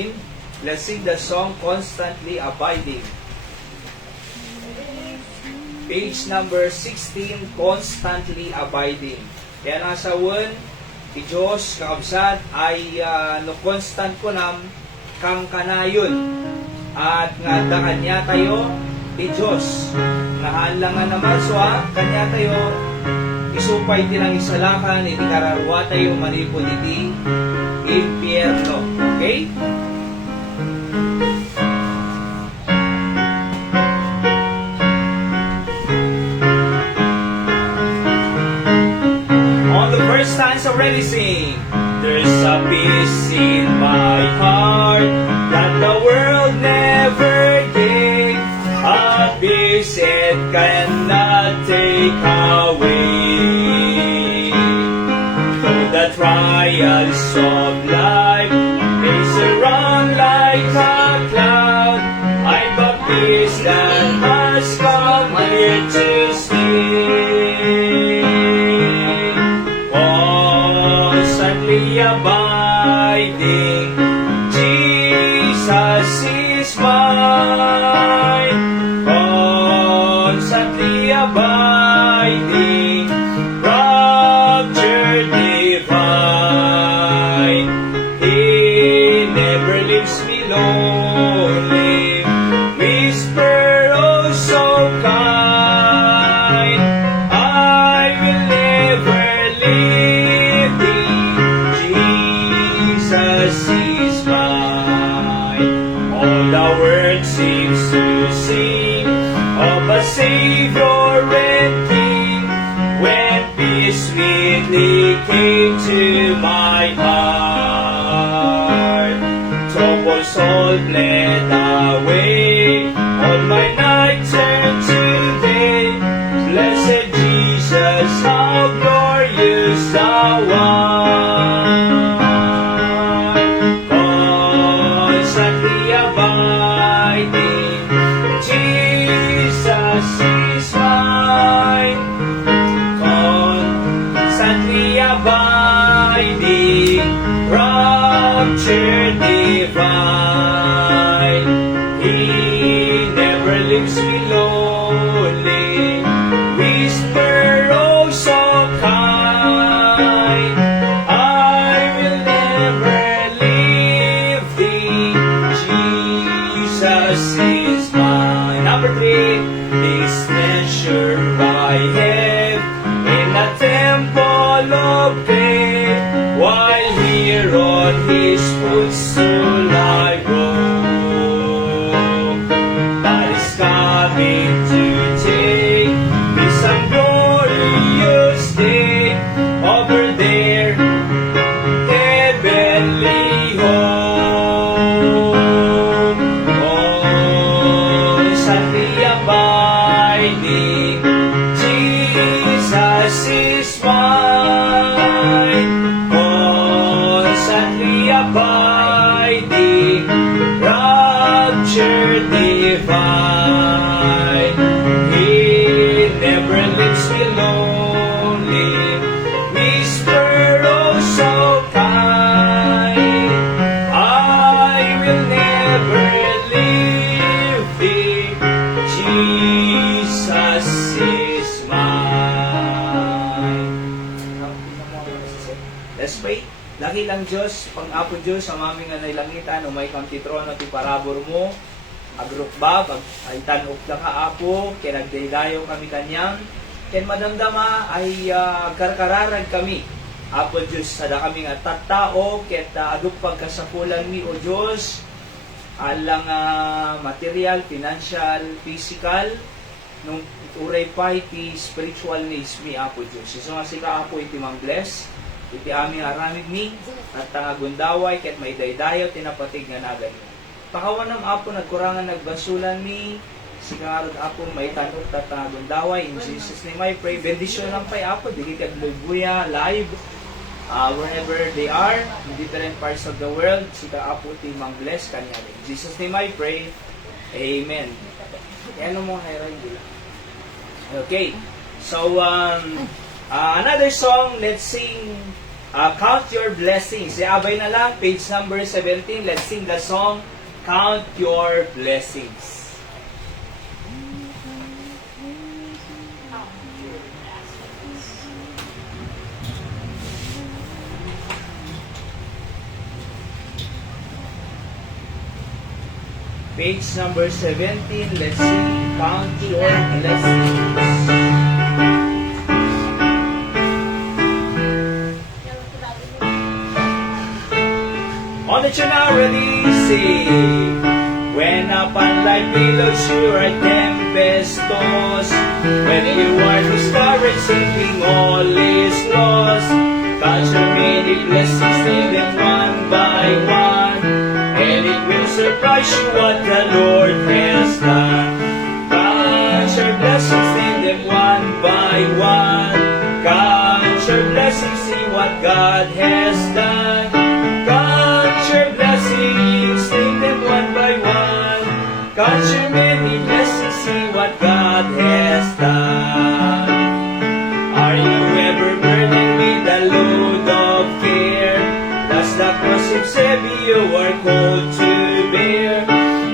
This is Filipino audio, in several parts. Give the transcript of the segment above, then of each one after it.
namin. Let's sing the song Constantly Abiding. Page number 16, Constantly Abiding. Kaya nasa 1, ti Diyos, kakabsat, ay no constant ko nam kang kanayon. At nga da kanya tayo, ti Diyos. Nahalangan naman so kanya tayo, isupay tinang isalakan, iti kararwa tayo manipod iti impyerno. Okay? First stanza already sing. There's a peace in my heart that the world never gave. A peace it cannot take away. Though the trials of life may surround like a cloud, I've a peace that has come here to stay. Abiding, Jesus is mine. Constantly abiding, rapture divine. He never leaves me lonely. Whisper oh so kind, I will never leave thee. Jesus is mine. All the world seems to sing of a Savior and King. When peace sweetly came to my heart, troubles all fled away. All my night turned to day. Blessed Jesus, how glorious thou art. Abiding, rapture divine. He never leaves me lonely. Whisper oh so kind, I will never leave thee. Jesus is mine. Number 3, this treasure I have in a temple of faith, while here on His footstool I roam. That is coming to take me some glorious day over there, heavenly home. Constantly abiding, Jesus is mine. Constantly abiding, rapture divine. He never leaves me lonely. Whisper oh so kind, I will never leave thee. Jesus is mine. Let's pray. Lagi lang Diyos, pang-apo Diyos, sa maming nga nailangitan, umay kang titrono, ti parabor mo, agrukbab, ay tanok lang haapo, kaya nagdaydayo kami kanyang, kaya madamdama ay karkararag kami. Apo Diyos, sada kami nga tattao, kaya aduk pagkasapulan mi, o Diyos, alang material, financial, physical, nung uray pa iti spiritual needs mi, Apo Diyos. So nga sika, Apo, iti mang bless, iti aming aramid mi, at tangagundaway, ket may daydayo, tinapatig nga nagan mi. Pakawan ng Apo, nagkurangan nagbasulan mi, sikarod Apo, may tanong tatangagundaway, in Jesus' name I pray, bendisyon lang pa'y Apo, digi kaglubuya, live, wherever they are, in different parts of the world, sika Apo, timang bless, kanya. In Jesus' name I pray, Amen. Ano mo, Hiray? Okay, so, another song, let's sing Count Your Blessings. Abay na lang, page number 17. Let's sing the song, Count Your Blessings. Page number 17, let's sing, Count Your Blessings. On the tune now, ready, sing. When upon life billows you are tempestuous, when you are discouraged, thinking all is lost, God your many blessings, name them one by one, and it will surprise you what the Lord has done. God your blessings, name them one by one. God your blessings, see what God has done. Your blessings, name them one by one. Count your many blessings, see what God has done. Are you ever burdened with a load of care? Does the cross seem heavy you are called to bear?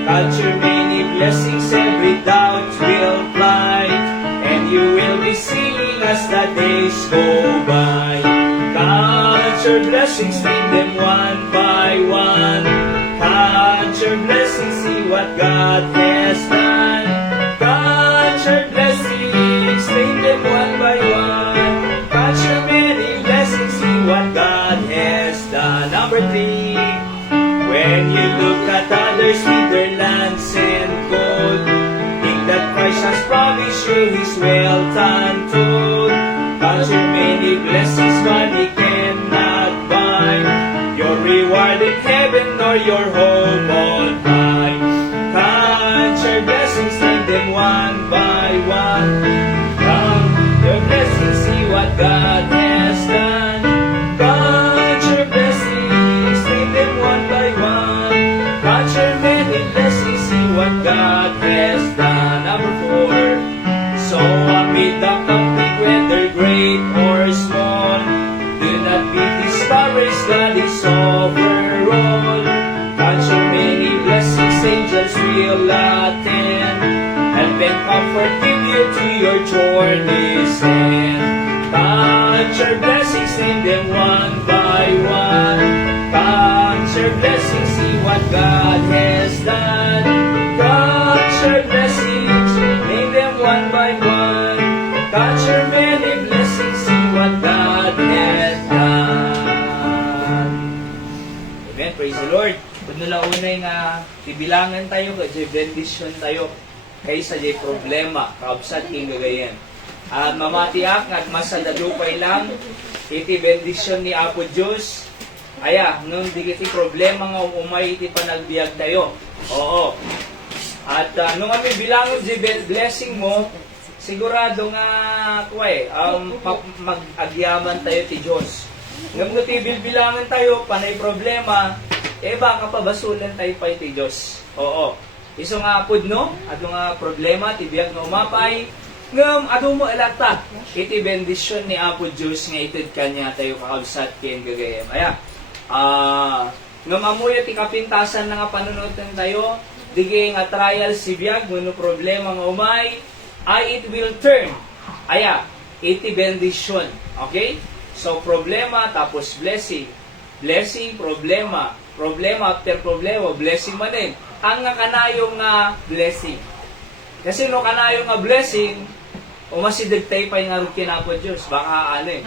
Count your many blessings, every doubt will fly, and you will be singing as the days go by. Count your blessings, name them one by one. Count your blessings, see what God has done. Count your blessings, name them one by one. Count your many blessings, see what God has done. Number 3, when you look at others with their lands and gold, think that Christ has promised you His wealth untold. Count your many blessings, money cannot buy your reward in heaven or your home on high. Count your blessings, name them one by one. Count your blessings, see what God has done. Count your blessings, name them one by one. Count your many blessings, see what God has done. Number 4, so amid the conflict, whether great or small, do not be discouraged, God is overall. Count your many blessings, angels will attend, help and comfort give you to your journey's end. Count your blessings, name them one by one. Count your blessings, see what God has done. Count your blessings, name them one by one. Count your many blessings, see what God has done. Amen, praise the Lord. Kung nalaunay nga, tibilangan tayo, kaya bendisyon tayo, kaysa jay problema, kaabsat king gagayan. At mamatiak, at masadadupay lang, iti bendisyon ni Apo Diyos, aya, nung di kiti problema nga umay iti panagbiag tayo. Oo. At nung kami bilangon di blessing mo, sigurado nga mag-agyaman tayo ti Diyos. Ngam no ti bilbilangan tayo, panay problema, baka pabasulan tayo pa ti Diyos. Oo. Iso nga apod no, ato nga problema, ti biag nga umapay, ngam ato mo elata, iti bendisyon ni Apo Diyos nga itid kanya tayo kakabsat kayong gagayam. Aya, ngam amuyo ti kapintasan na nga panunutan tayo, digay nga trial si biag, no problema nga umay, ay it will turn. Aya, iti bendisyon. Okay? So, problema, tapos blessing. Blessing, problema. Problema after problema, blessing man din. Ang nga kanayong nga blessing. Kasi no kanayong nga blessing, umasidigtay pa yung nga rukin po Diyos. Baka ano eh.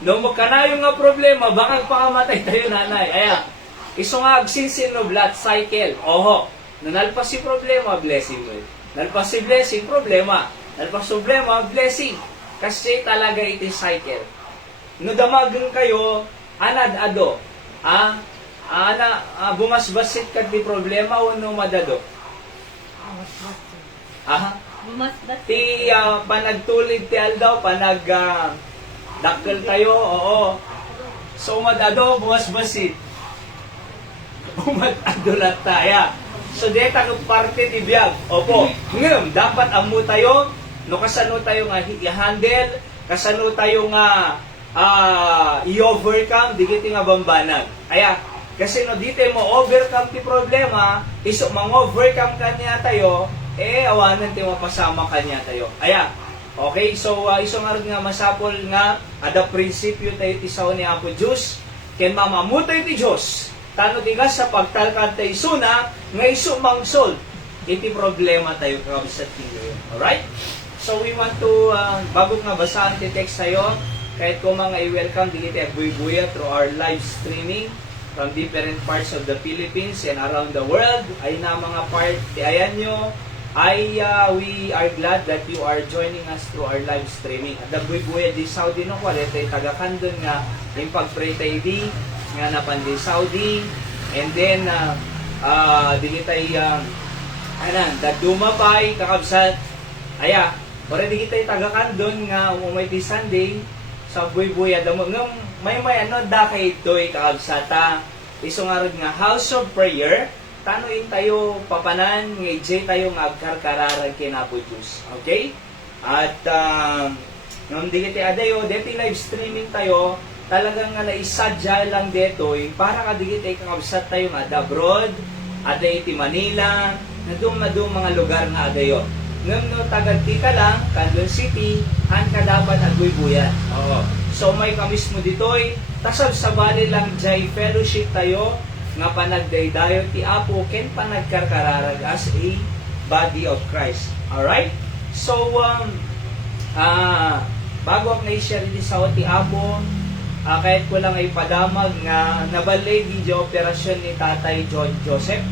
No magkanayong nga problema, baka pakamatay tayo nanay. Aya, iso nga agsinsin no blood cycle. Oho, nanalpas si problema, blessing mo. Nalpas si blessing, problema. Nalpas problema, blessing. Kasi talaga iti cycle. No damagan kayo, anad-ado. Bumasbasit ka di problema o no madado? Bumasbasit. Ti panagtulid ti aldaw, dakkel tayo, oo. So madado, bumasbasit. Bumadado lang tayo. So deta no parte ti biag. Opo. Ngem dapat amu tayo no kasano tayo nga i-handle, kasano tayo nga i-overcome digiti nga bambanag. Aya, kasi no dito mo overcome ti problema, iso mang-overcome kanya tayo, awanan ti mapasama kanya tayo. Aya, okay, so iso nga rin nga masapol nga ada prinsipyo tayo ti sao ni Apo Diyos, ken mamamutay ti Diyos, tano ti ka sa pagtalkan tayo suna, nga iso mang-solve, iti problema tayo kabisat tiyo. Alright? So we want to, bago nga basahan ti text tayo, kahit ko mga i-welcome dito at buy-buya through our live streaming from different parts of the Philippines and around the world, ay na mga part, ayan nyo, we are glad that you are joining us through our live streaming. At the buy-buya di Saudi no, kwalit ay tagakandun nga, yung pag-pray tayo di, nga napan di Saudi, and then, dili tayo, dadumapay, kakabsat, ora di kita tagakandun nga, umay di Sunday, sa buy-buya damo ngam may da kay itoy kaabsata iso nga ron nga house of prayer tanuin tayo papanan nga ijay tayo nga agkarkararag kinapo Diyos. Okay? At nung di kita adayo deti live streaming tayo talagang nga naisadya lang detoy para ka di kita kakabsat tayo nga abroad ada iti Manila nadum mga lugar nga adayo. Ngam no tagad kita lang, Candon City, han ka dapat agbuy-buyan. Oo. So may kamis mo ditoy, tasab sa bali lang jay fellowship tayo, nga panagdaydayo ti Apo, ken panagkarkararag as a body of Christ. Alright? So, bago ako na-share din sa ti Apo, kahit ko lang ay padamag nga nabalay di operasyon ni Tatay John Joseph.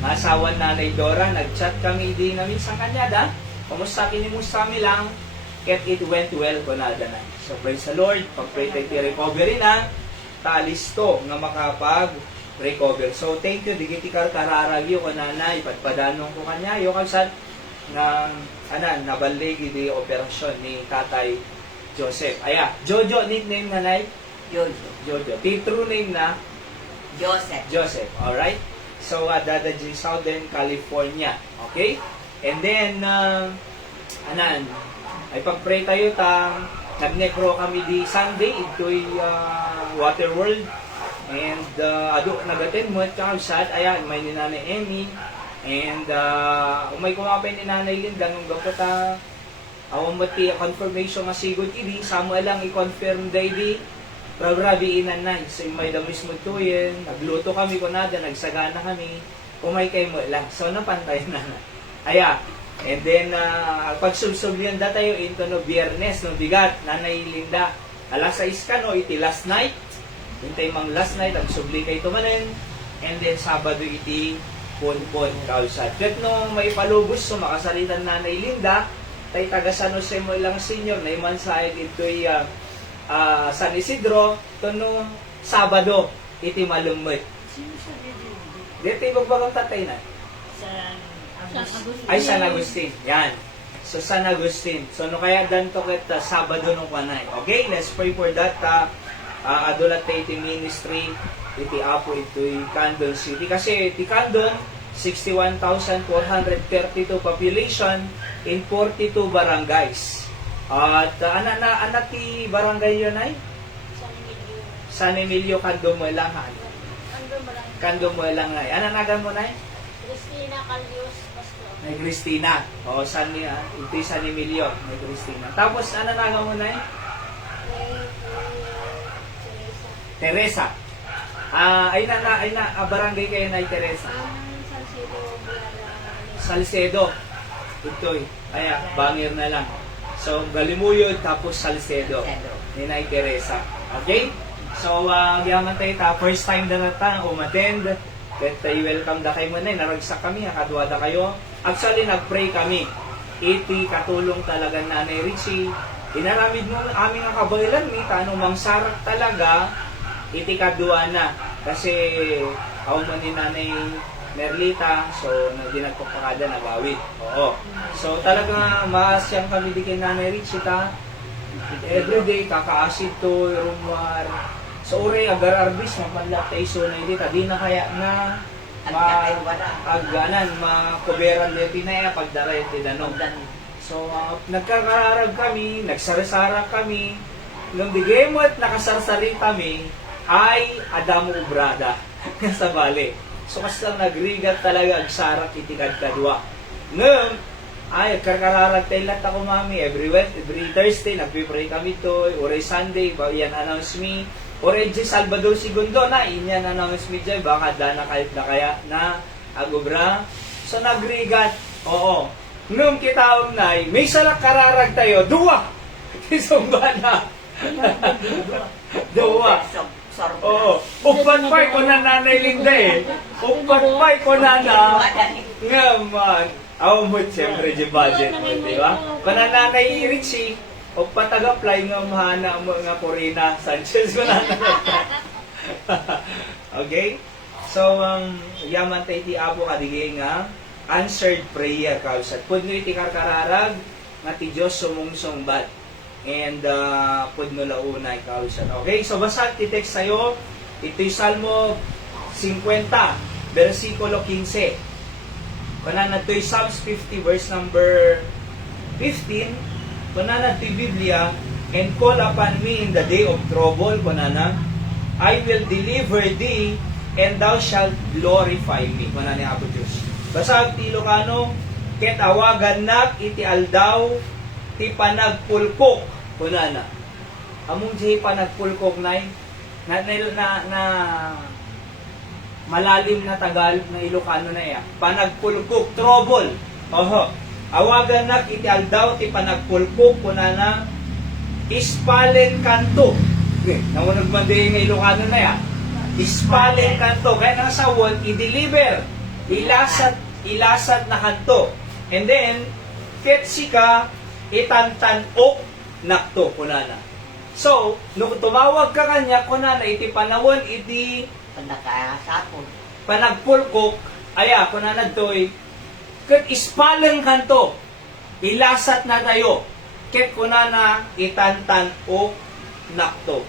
Masawan Nanay Dora, nag-chat kami di namin sa kanya da. Kumusta kinimus kami lang, ket it went well ko na na. So praise the Lord, pag-pray tayo recovery na, talisto nga makapag-recover. So thank you, digiti kararagyo ko nanay, ipagpadanong ko kanya, yung kapsat ng nabaligi di operasyon ni Tatay Joseph. Jojo, nickname nanay? Jojo. The true name na? Joseph, alright? So, dada di Southern California. Okay? And then, ay pag-pray tayo nag-necro kami di Sunday, ito'y Water World. And, nag-attend mo at kakabsat, may ni Nanay Emmy. And, may kumapay ni Nanay Linda, nung gapata, awang mati, confirmation nga sigod idi, samo lang i-confirm day di, grabe inanay, so may damis mo to yun, nagluto kami kunada, nagsagana kami, umay kay mo lang. So, napantay na. And then, pagsubsub yun tayo into no Biyernes, no bigat, Nanay Linda, alas 6 ka no, iti last night, hintay mang last night, nagsubli kay tumanin, and then Sabado iti pon-pon kausad. Ket no may palubos, so makasalitan Nanay Linda, tay taga San Jose mo lang senior, na iman sa ito'y San Isidro, to no Sabado, iti malumot. Dito ibagbagang tatay na? San Agustin. Yan. So, San Agustin. So, no kaya danto kita Sabado nung kanay. Okay, let's pray for that. Adulat iti ministry, iti Apo, ito'y Candon City. Kasi iti Candon, 61,432 population in 42 barangays. At anak ti barangay yun ay? San Emilio, Candon mo lang ha? Candon mo lang ay. Ananagan mo na ay? Cristina Calios Pastor. May Cristina. O, ito'y San Emilio. May Cristina. Tapos, ananagan mo na ay? Teresa. Barangay kayo na ay Teresa. Salcedo. Ito'y. Bangir na lang. So, Galimuyod, tapos Salcedo. Ninay Teresa. Okay? So, yaman tayo first time na umattend. That welcome da kayo muna. Naragsak kami, nakadwada kayo. Actually, nag-pray kami. Iti katulong talaga Nanay Richie. Inaramid mo aming kabaylan ni tanong mangsarak talaga. Iti kadwa na. Kasi, ako mo ni Nanay Merlita, so hindi nagpapakada na bawit. Oo. So talaga maasyang kami di kay Nanay Richita. Everyday kakaasid to, rumwar. So uri agar arbis mapanlap tayo so na hindi di na kaya na makuberan dito na pagdaray ti danog. So nagkakararag kami, nagsarasara kami, nung digemot nakasarsarita mi, ay adamo ubrada sa bali. So kas lang nagrigat talaga agsarak itikad kadwa. Ngem, ay karkararag tayo lahat ako mami, every Thursday, nagpipray kami to, or Sunday, yan announce me, or Salvador Segundo na, inyan announce me dyan, baka na kahit na kaya na agubra. So nagrigat, oo. Nung kitaong na, may salak kararag tayo, duwa! Kisumba na. Duwa. Oo. Upat pa'y ko na nanay Linda eh. Upat pa'y ko na na. Nga man. Aw mo, siyempre, di budget mo, di ba? Panananay Richie, upat tagaplay nga mahana mo nga Corina Sanchez ko na. Okay? So, yaman tayo ti Apo kadigay nga answered prayer kausat. Pudno iti karkararag nga ti Diyos sumungsong bat. And pudno launay kausat. Okay? So, basa ti text sa'yo, ito'y Salmo 50, versikulo 15. Kunana to'y Psalms 50, verse number 15. Kunana to'y Biblia, and call upon me in the day of trouble, kunana, I will deliver thee, and thou shalt glorify me. Kunana ni Apo Diyos. Basag ti Ilocano, ket awagan nak iti aldaw, ti panagpulkok, kunana. Among di panagpulkok na malalim na Tagal na Ilocano na iya. Panagpulkok, trouble. Oho. Awagan nak iti aldaw ti panagpulkok kunana ispalen kanto. Okay, namunag man din nga Ilocano na iya. Ispalen kanto. Kaya nang sawon, i-deliver. Ilasat na kanto. And then, ketsika itantanok nakto kunana. So, nung tumawag ka kanya kunana iti panawon iti Panakasapon. panagpulkok, aya, kung nanagtoy, ket ispalang kanto, ilasat na tayo, ket kunana itantan o nakto.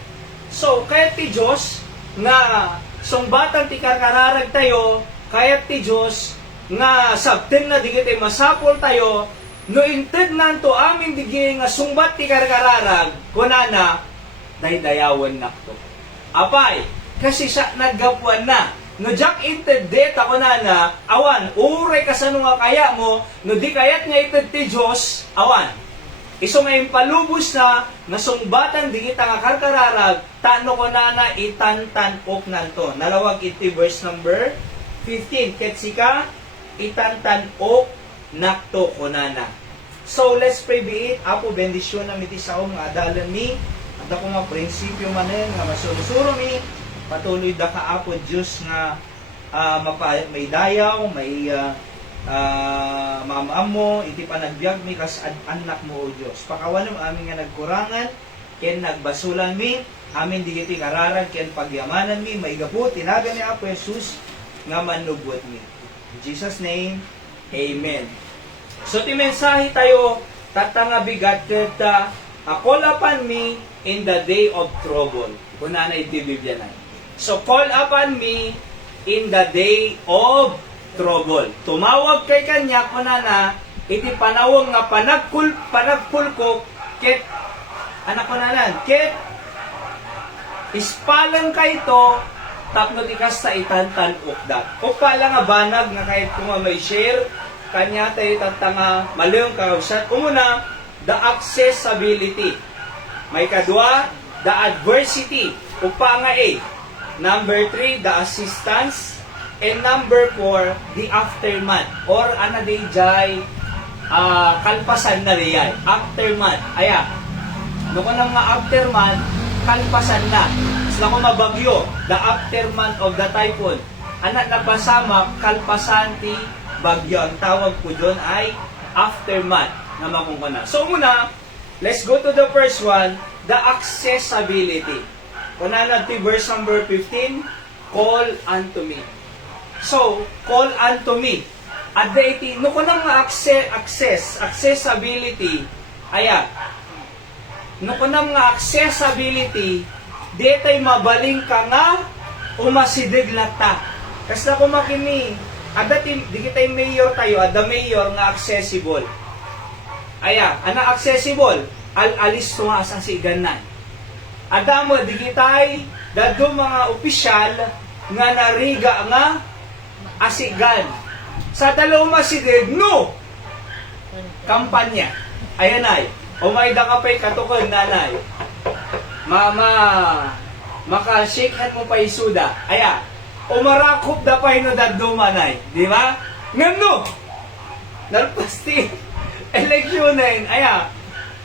So, kaya ti Diyos, nga sungbatan ti karkararag tayo, kaya ti Diyos, nga sabten na digit masapol tayo, no inted nanto amin digit nga sungbat ti karkararag, kunana, daydayawan nakto. Apay, kasi sa naggapuan na. No jak inted det ako na awan, uray kasano nga kaya mo, no di kayat nga ited ti Diyos, awan. Iso ngayon palubos na, nasungbatan di kita nga karkararag, tano ko na itantanok nanto. Nalawag iti verse number 15. Ketsika, itantanok nakto ko na. So, let's pray be it. Apo, bendisyon na miti sa nga adalan mi, at ako nga prinsipyo manen, nga masulusuro mi, patuloy da kaapo Diyos nga may dayaw, may maamam mo, iti panagbiag mi kas anak mo o Diyos. Pakawanom amin nga nagkurangan, ken nagbasulan mi, amin digiti kararan, ken pagyamanan mi, maigapu, tinagan ni Apo Jesus, nga manubot mi. In Jesus' name, Amen. So, ti mensahe tayo, tatanga bigat ket call upon me in the day of trouble. Kuna na iti Biblia na. So, call upon me in the day of trouble. Tumawag kay kanya, kunana, iti panawang nga panagpulkok, ket, anak kunanan, ket, ispalang ka ito, tapno di kasta itantan ukda. O pala nga banag nga kahit kung may share, kanya tayo tatanga malayong kausat. Umuna, the accessibility. May kadwa, the adversity. Upa nga Number 3, the assistance. And number 4, the aftermath. Or ana day jay kalpasan na riyan. Aftermath. Aya. No ko nga aftermath, kalpasan na. Sila ko mabagyo, the aftermath of the typhoon. Anak napasama, kalpasan ti bagyo. Ang tawag ko doon ay aftermath na makungkuna. So muna, let's go to the first one, the accessibility. Kunana ti verse number 15, call unto me. So, call unto me. At iti, no ko nang accessibility, aya, no ko nang accessibility, di tay mabaling ka nga, umasidig na ta. Kasi na kumakini, ada di kitay mayor tayo, ada mayor nga accessible. Aya, ana accessible, alis nga sa siganan. Adamo digitay dadto mga opisyal nga nariga nga asigan. Sa dalawang masidid, no! Kampanya. Ayan ay. O may da ka pa'y katukon, nanay. Maka-shake hand mo pa isuda. Aya. O marakop da pa'y no dadto manay. Di ba? Ngam no! Nalpasti. Eleksyonin. Aya.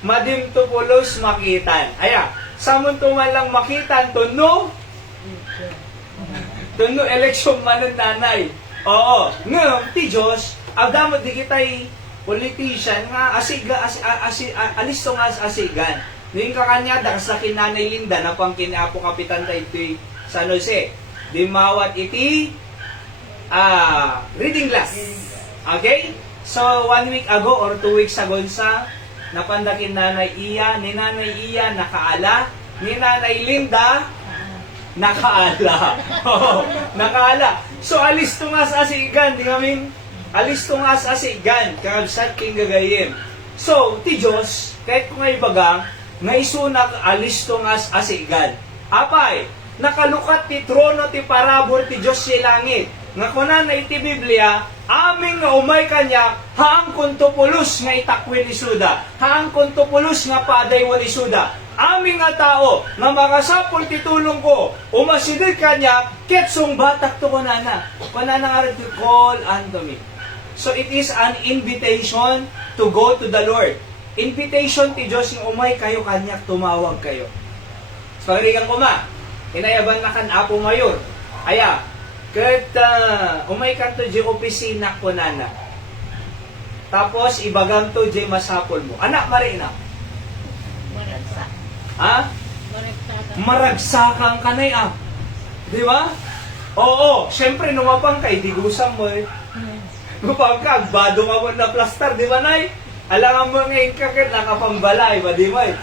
Madim to pulos makitan. Aya. Samon to man lang makitan to no? To no eleksyon manon nanay. Oo. Ngam, ti Diyos, agdamot di kita'y politician nga alis to nga asigan. Ngayon kakanya, dakas na kinanay Linda na pang kinapo kapitan tayo ito'y San Jose. Di mawat iti reading class. Okay? So, 1 week ago or 2 weeks ago sa napandakin nanay Iya, ni nanay Iya nakaala, ni nanay Linda nakaala. Nakaala. So, alis to nga sa asigan. Di namin alis to nga sa asigan. Kakabsat king gagayim. So, ti Diyos, kahit kung ay baga, nga isunak alis to nga sa asigan. Apay, nakalukat ti trono ti parabor ti Diyos si langit. Nga kunan na iti Biblia, aming nga umay kanya, haang kuntupulos nga itakwin isuda. Haang kuntupulos nga paadaywan isuda. Aming nga tao, nga makasapol ti tulong ko, umasidid kanya, ketsong batak to kunana. Kunana nga rin call unto me. So it is an invitation to go to the Lord. Invitation ti Diyos ng umay kayo kanya, tumawag kayo. So pagrigan ko ma, inayaban na kan Apo Mayor. Aya, kat umay kan to di opisina ko nana. Tapos ibagang to di masapol mo. Anak marina. Maragsak. Ha? Maragsak. Maragsakan ka na ah. Di ba? Oo, syempre numapang kay digusang mo eh. Numapang ka, bado nga mo na plaster, di ba nay? Alangan mo ngayon kakit, nakapambalay ba, di ba eh?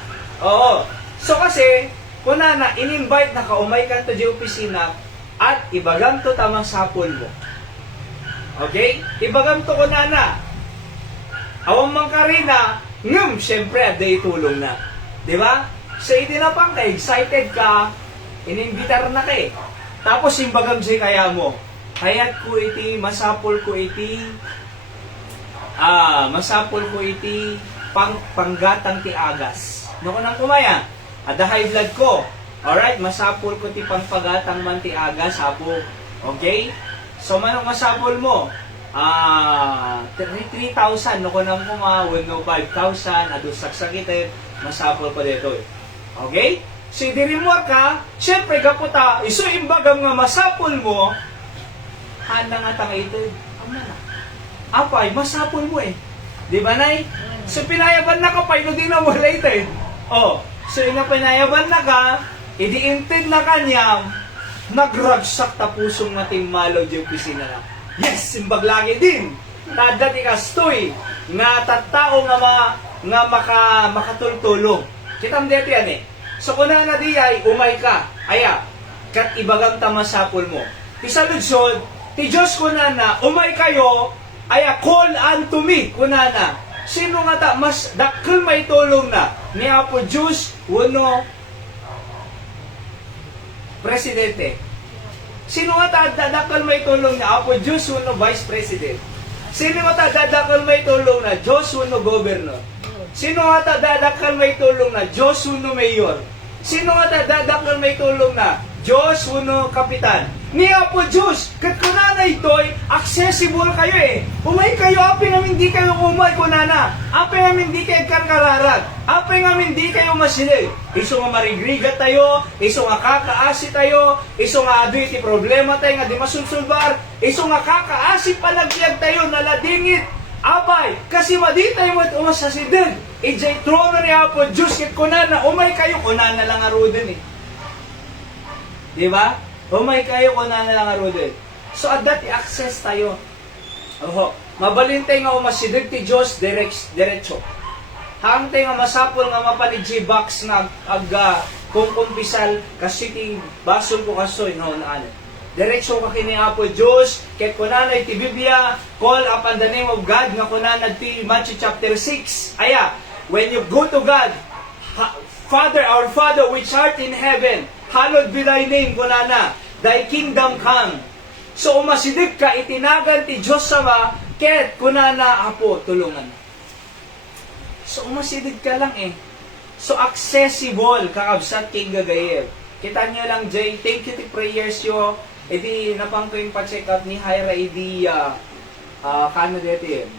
Oo. So kasi, kuna na, in-invite na ka, umay ka to di opisina, at ibagam to tamang sapol mo. Okay? Ibagam to kuna na. Awang mang karina, syempre, aday tulong na. Di ba? So, itinapang ka, excited ka, ininvitar na ka eh. Tapos, imbagam si kaya mo, kayat ko iti, masapol ko iti, panggatang ti agas. Naku nang kumaya, ada high blood ko. Alright, masapol ko ti pangpagatang man ti agas, hapo. Okay? So, manong masapol mo? 3,000. Naku nang kumawin no 5,000. Ado saksakitin, masapol ko dito eh. Okay? So, dirimor ka, syempre kaputa, iso imbagam nga masapol mo, handa nga tanga ito eh. Ama na. Apay, masapol mo eh. Di ba, nay? So, pinayaban na ka pa, ino din na wala ito eh. Oh, so, ina pinayaban na ka, idiintid na kanyang, nagragsak tapusong nating malaw di opisina na. Yes, simbag lagi din. Tadati kastoy, nga tattao nga makatultulong. Kitam dito yan eh. So, kung na di ay, umay ka, aya, kat ibagang tamasapol mo. Isaludsod, ti Diyos ko na, umay kayo, aya, call unto me, kunana. Sino nga ta, mas dakkel may tulong na, ni Apo Diyos, uno, presidente. Sino nga ta, dadakkel may tulong na, Apo Diyos, uno, vice president. Sino nga ta, dadakkel may tulong na, Diyos, uno, governor. Sino nga ta, dadakkel may tulong na, Diyos, uno, mayor. Sino nga ta, dadakkel may tulong na, Diyos, uno, kapitan. Niya po Diyos, kat kunana ito'y accessible kayo eh. Umay kayo, apay namin di kayo umay kunana. Apay namin di kayo karkararag. Apay namin di kayo masilig. Iso nga marigriga tayo, iso nga kakaasi tayo, iso nga adoy ti problema tayo nga di masulsulbar, iso nga kakaasi panagpiyag tayo, naladingit. Apay, kasi madi tayo umasasidin. Ijay trono ni Apo Diyos, kat kunana, umay kayo, kunana lang arudin eh. Diba? Umay kayo kung na lang arudin. So, at that, i-access tayo. Oho. Mabalintay nga umasidig ti Diyos, diretso. Hangtay nga masapol nga mapanidji box nga kung kumpisal kasi ti basol ko kasoy, no, na ano. Diretso ka kini Apo Diyos, ket kunanay ti Biblia, call upon the name of God, nga kunanay ti Matthew chapter 6. Aya, when you go to God, Father, our Father which art in heaven, hallowed be thy name, kunana, thy kingdom come. So umasidig ka, itinagan ti Diyos sama, ket kunana, apo, tulungan. So umasidig ka lang eh. So accessible, kakabsat king gagayeb. Kita nyo lang, Jay, thank you ti prayers yo. Edi napang ko yung pa-check up ni Hyra, edi, kano dito yun?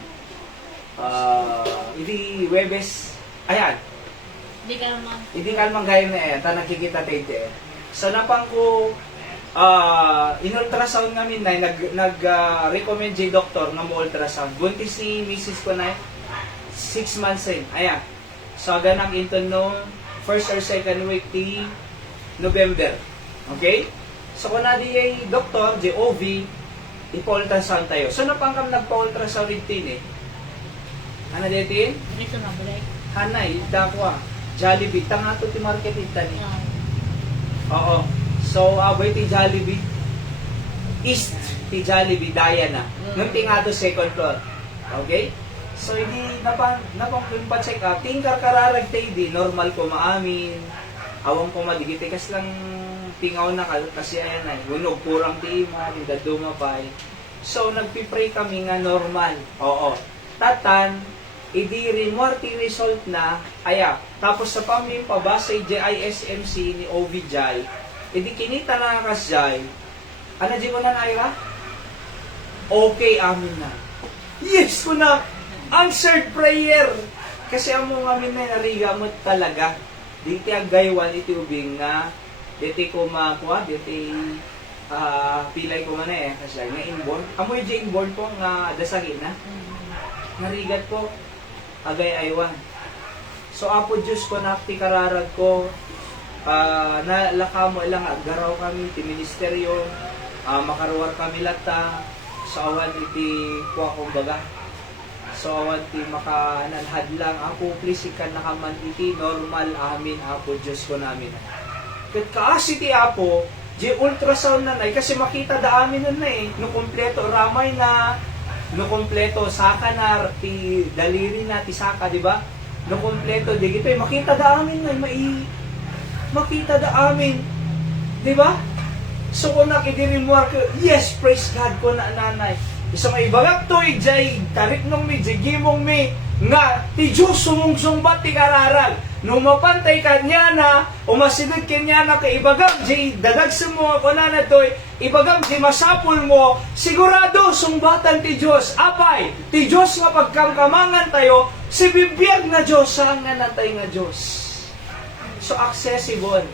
Edi Webes, ayan. Hindi ka naman. Hindi ka naman gaya na eh, ta nakikita tayo eh. So napang ko, in-ultrasound namin na, nag-recommend J doctor na mo ultrasound. Buntis ni Mrs. ko na 6 months rin. Ayan. So ganang into no first or second week ti November. Okay? So kung na di ay doktor, di OV, ipa-ultrasound tayo. So napang kam nagpa-ultrasound din eh. Ano dito? Dito na, bulay. Hanay, dakwa. Jollibee, tanga to ti market ita ni. Yan. Oo. So, abay ti Jollibee. East ti Jollibee, daya na. Nung tinga to second floor. Okay? So, hindi, napang pa-check up. Tingkar kararag tayo di, normal ko maamin. Awang ko madigiti, kas lang tingaw na kasi ayan ay, gunog kurang ti ima, hindi dumapay. So, nagpipray kami nga normal. Oo. Tatan, idi morti result na, aya. Tapos sa pamim pabasa JISMC ni OVJAI, idi kinita na kasjay, ano di ko na naira? Okay, amin na. Yes ko na! Answered prayer! Kasi amo amin na nariga mo talaga. Diti agaywan iti ubing na, diti ko makuha, diti pilay ko man eh, kasi nga inborn. Amoy di inborn po nga dasagin na. Narigat po, agay aywan. So, apo Diyos ko, nakti kararag ko, na lakamo ilang agaraw kami, ti ministeryo, makaruwar kami lata, so awan iti kuha kong baga. So, awan ti makanalhad lang, ako please ikan nakaman iti normal amin, apo Diyos ko namin. Kat kaasi ti apo, di ultrasound na kasi makita da amin nun na eh, no kompleto ramay na, no kompleto saka na ti daliri na ti saka, di ba? No kompleto di gito makita da amin na makita da amin, di ba? So kung nakidirimwar ko, yes, praise God ko na nanay. Isa may ibagak to jay tarik nung mi gimong mi nga ti Diyos sumungsumbat ti kararag. Nung mapantay kanya na, umasinod kanya na kay ibagam jay dadag mo ako na to'y ibagam jay masapul mo, sigurado sumbatan ti Diyos. Apay, ti Diyos nga pagkamkamangan tayo, si bibiyag na Diyos, saan nga natay nga Diyos. So accessible,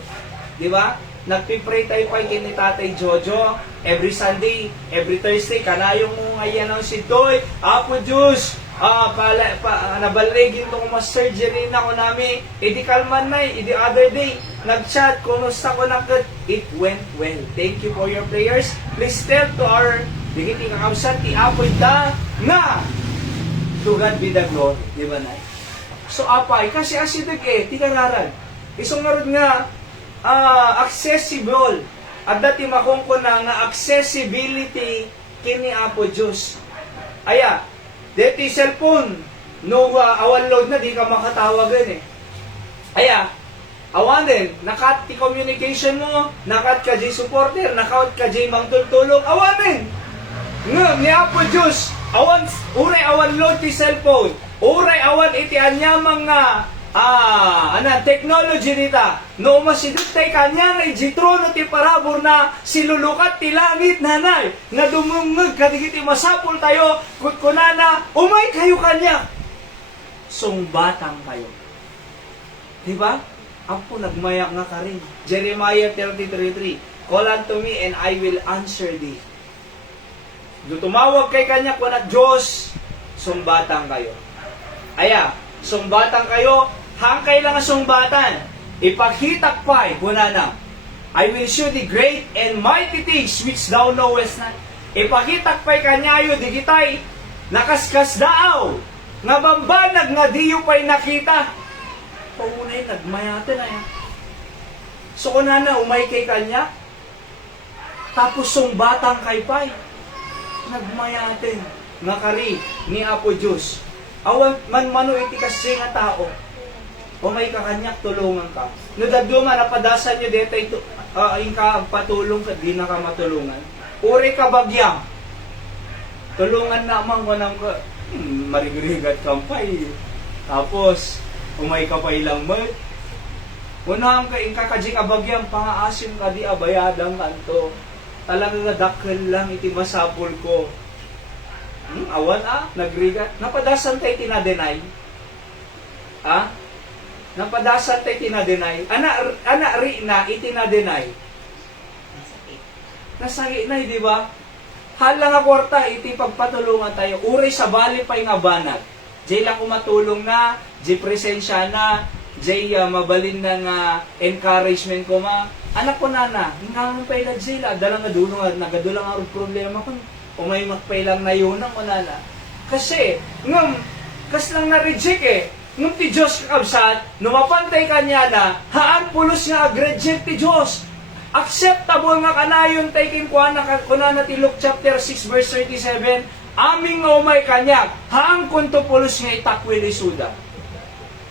di ba? Nagpipray tayo kay kini Tatay Jojo every Sunday, every Thursday, kanayong mo ngayon ang sitoy, Apo Diyos, nabaligin ko mas surgery na ko nami, idi kalman na, idi other day, nag-chat, kumusta ko na it went well. Thank you for your prayers. Please tell to our digiti kakabsat, ti Apo ita, nga, to God be the glory. Di ba na? So, apay, kasi asidag eh, ti kararan. Isong narod nga, accessible. At dati makongko na nga accessibility kini Apo Diyos. Aya, dati cellphone, no awan load na, di ka makatawagan eh. Aya, awan din, nakat ti communication mo, nakat ka di supporter, nakat ka di mangtultulog, awan din. Nga, ni Apo Diyos, awan, uray awan load ti cellphone, uray awan iti anyamang nga, technology nita. No masidut tay kanya na ijitrono ti parabor na silulukat ti langit nanay. Na dumungag kadigiti masapol tayo. Kutkunana, umay kayo kanya. Sungbatang kayo. Diba? Ako nagmayak nga ka rin. Jeremiah 33:3. Call unto me and I will answer thee. Tumawag kay kanya kung na Diyos, sumbatang kayo. Aya, sumbatang kayo, hangkay lang ang sumbatan. Ipaghitak pa'y, kunana. I will show thee great and mighty things which thou knowest not. Ipaghitak pa'y kanyayo, digitay, nakaskas daaw, nga bambanag nga diyo pa'y nakita. Paunay, nagmayatan na yan. So, kunana, umay kay kanya, tapos sumbatang kay pa'y, nagmayatin, nga kari, ni Apo Diyos. Awan man mano iti kasi nga tao. o may kakanyak tulungan ka. No daduma napadasan nyo dito ito yung patulong ka, di na ka matulungan. Uri ka bagyang. Tulungan naman ko nang marigrigat kampay. Tapos, umay ka pa ilang mat. Unang ka, kakadji ka bagyang, pangaasim ka di abayadang kanto. Talaga dakkel lang iti masapol ko. Awan nagrigat. Napadasan tayo tinadenay. Napadasan tayo tinadenay. Ana ri na itinadenay. Nasagi na, di ba? Hala nga kwarta, iti pagpatulungan tayo. Uri sa bali pa nga banat. Jay lang kumatulong na, jay presensya na, jay mabalin na nga encouragement ko ma. Anak ko nana, hingangan pa ilag sila. Dala nga dulo nga, nagadulang nga problema ko. Umay magpailang na yun ang nana. Kasi, kas lang na-reject Ngum ti Diyos kakabsat, numapantay kanya na, haan pulos nga ag-reject ti Diyos. Acceptable nga kanayon tay kinkuana ti Luke chapter 6 verse 37, aming nga umay kanyak, haang kunto pulos nga itakwil isuda.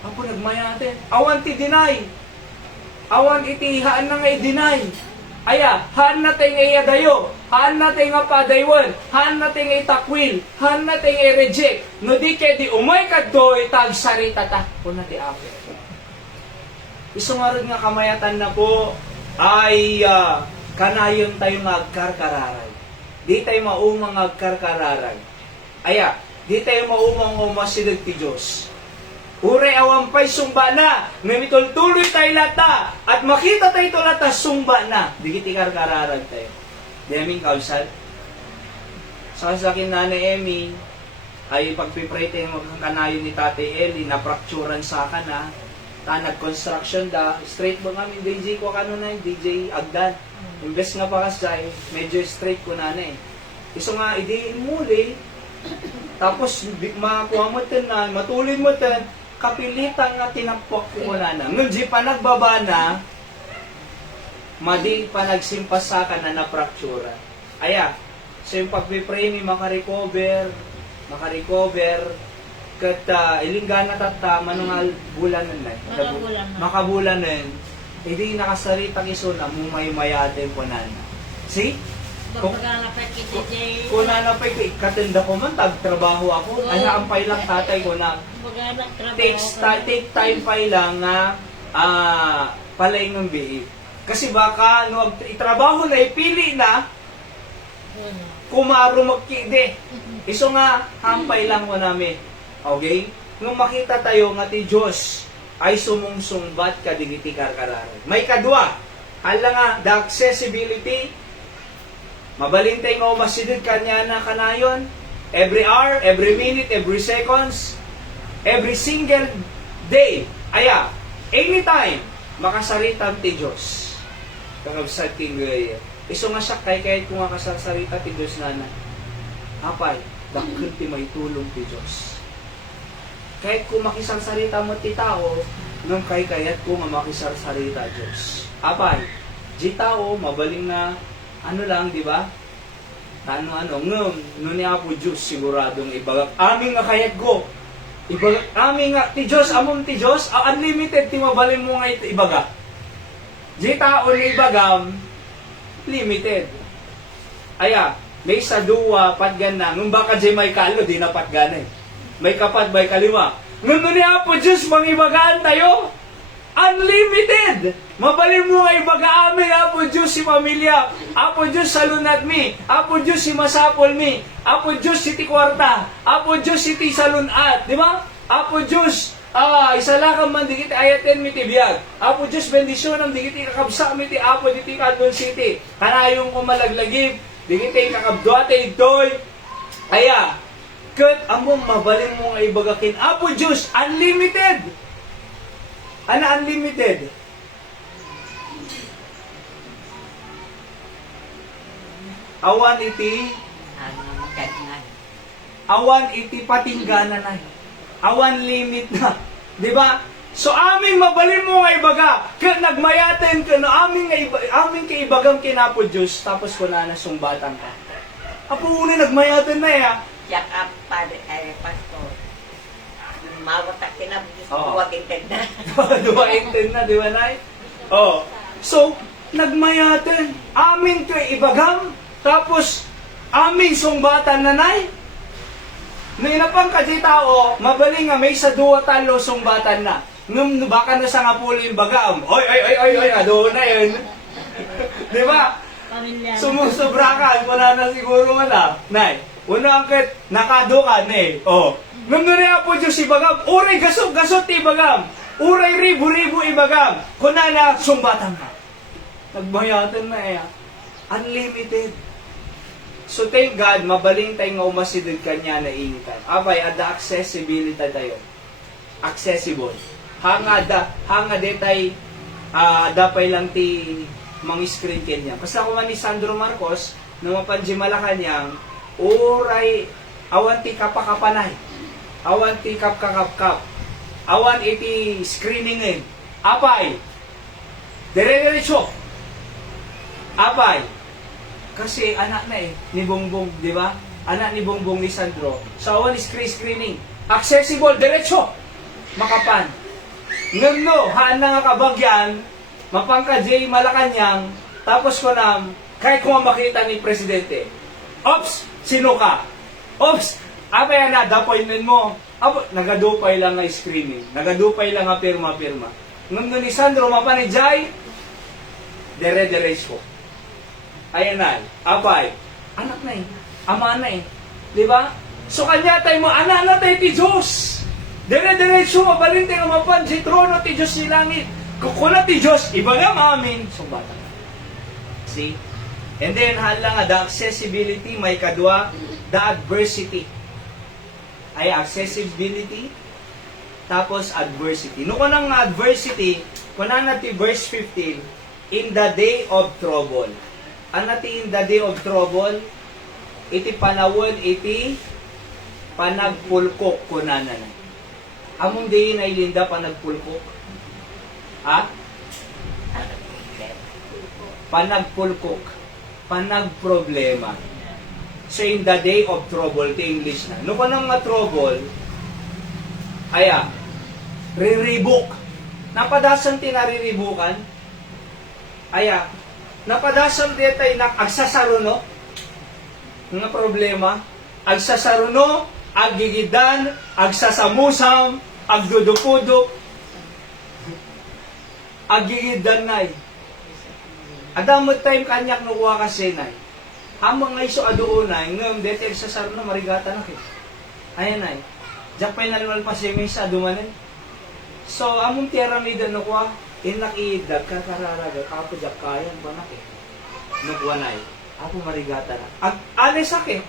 Apo nagmaya natin, awan ti deny. Awan iti haan na nga i-deny. Aya, haan natin nga iadayo, haan natin nga padaywan, haan natin nga itakwil, haan natin nga i-reject. No di kaya di umay kadto, itagsarita ta. Kuna ti apo. Isungarod nga kamayatan na po, ay kanayon tayo nga agkarkararay. Di tayo maumang agkarkararay. Aya, di tayo maumang umasidag ti Diyos. Ure awampay sumba na, ngamitultuloy tayo lata, at makita tayo ito lata, sumba na. Di kiti karkararay tayo. Di aming kausal. Sa akin na Emi, ay pagpipray tayo magkanayon ni Tate Eli, na-fracturan sa akin nag-construction straight ba kami, DJ ko kano na DJ Agdan. Imbes nga pa kasay, medyo straight ko na Iso nga, idiin muli, tapos makuha mo na, matulin mo kapilitan nga tinapok ko na. Ngunji pa nagbaba na, madi pa nagsimpasa ka na na-fractura. Aya, so yung pagpipray mi makarecover, kat ilinggana tata manungal bulanan na. Makabulanan. Hindi nakasaritang iso na mumay-mayatin po na. See? Kung nanapay ko, katenda ko man, tagtrabaho ako. Ay, naampay lang tatay ko na. Take time pa lang nga palay ng bihi. Kasi baka, no, itrabaho na, ipili na, kumaro magkide. Iso nga, hampay lang ko namin. Okay? Nung makita tayo nga ti Diyos ay sumungsumbat kadigiti karkararay. May kadwa, hala nga, the accessibility, mabalintay nga umasidid kanya na kanayon, every hour, every minute, every seconds, every single day, aya, anytime, makasaritan ti Diyos. Kangabsat king gaya. Iso nga siya, kahit kung nga kasasarita ti Diyos nana, apay, dakil ti may tulong ti Diyos. Kahit kung makisarsarita mo ti tao, nung kayat kung makisarsarita Diyos. Apay, di tao, mabaling na, ano lang, di ba? Ngum, ni Apo Diyos, siguradong ibagak. Aming nga kayat ko. Ibagak, aming nga, ti Diyos, among ti Diyos, unlimited, ti mabaling mo nga ibagak. Di tao na ibagam, limited. Aya, may sa duwa, patgan na. Nung baka di may kalo, di na patgan May kapat, may kalima. Nung ni Apo Diyos, mangibagaan tayo. Unlimited! Mabalin mo nga ibagaan Apo Diyos si pamilya. Apo Diyos sa lunat mi. Apo Diyos si masapol mi. Apo Diyos si ti kwarta. Apo Diyos si ti salunat. Di ba? Apo Diyos, isa lang man digiti ayaten mi ti biyag. Apo Diyos, bendisyon ang digiti kakabsa mi ti Apo digiti Cadon City. Kanayong ko malaglagib. Digiti kakabduate itoy. Aya, kat among mabalin mo nga ibagakin. Apo Diyos, unlimited! Unlimited? Awan iti patinggana na. Awan limit na. Di ba? So amin mabalin mo nga ibaga. Kat nagmayaten ka na amin kaibagang kinapo Diyos. Tapos ko na nasumbatan ka. Apo una nagmayaten na Jack up, pastor. mawatak kinabis Oo. huwag intend na. Duwaintin na, di ba, Nay? Oh. So, nagmayaten. Amin to ibagam. Tapos, amin sumbatan na, Nay. Nainapang ka di tao, mabaling nga may sa duwa talo sumbatan na. Ngum baka na sa nga pulo yung bagam. Oy, ado na yun. Di ba? Pamilya. Sumusobra ka, wala na siguro wala. Nay, una angket, nakadukan eh. Oh. Nung nariya po Diyos ibagam, uray gasot ibagam. Uray ribu ibagam. Kuna na, sumbatan na. Nagbayatan na eh. Unlimited. So thank God, mabaling tayo nga umasidod kanya na initan. Abay, ada accessibility tayo. Accessible. Hanga detay, dapay lang ti mga screen kanya. Basta ko man ni Sandro Marcos, na mapanji Malacanang, uray, awan ti kapakapanay. Awan ti kapkakapkap. Awan iti screeningin. Apay, dire-diretso. Apay, kasi anak na eh, ni Bongbong, di ba? Anak ni Bongbong ni Sandro. So, awan screening. Accessible, diretso. Makapan. Ngano, haan na nga kabagyan, mapangka J Malacanang, tapos ko na, kahit kung makita ni Presidente, Ops, sino ka? Ops, apa yan na, appointment mo. Apo, nagadupay lang nga screening. Nagadupay lang nga pirma-pirma. Ngano ni Sandro, mapanijay, dire-diretso. Ayan na, apay, anak na eh, ama na eh. Di ba? So kanya tayo mo, anak na tayo ti Diyos. Dire-diretso, mabalinte nga mapan, si trono ti Diyos si langit. Kukula ti Diyos, iba nga mamin. Sumbatan. See? And then, hala nga, the accessibility, may kadwa, the adversity. Ay, accessibility, tapos adversity. No kanang adversity, kunan natin verse 15, in the day of trouble. Ano natin in the day of trouble? Iti panawon, iti panagpulkok kunanan. Among day na ilinda panagpulkok. Ha? Panagpulkok. Panagproblema. So in the day of trouble, iti English na. No kanang nga trouble, aya, riribok. Napadasan tinariribukan. Aya, napadasan detay na agsasaruno. Nga problema, agsasaruno, aggigidan, agsasamusam, agdudupudok, aggigidan nay. Adamot time kanyak nukuha kasi nay. Amang nga iso adoonay, ngam dete agsasaruno, marigata na kit. Ayan nay. Diyak pa inalwal pa siya may sa adumanin. So, among tiyara may dan nukuha, inakidag, kakararaga, kapo diyak kayan ba na kit. Nukuha nay. Apo marigata na. Alis sakit.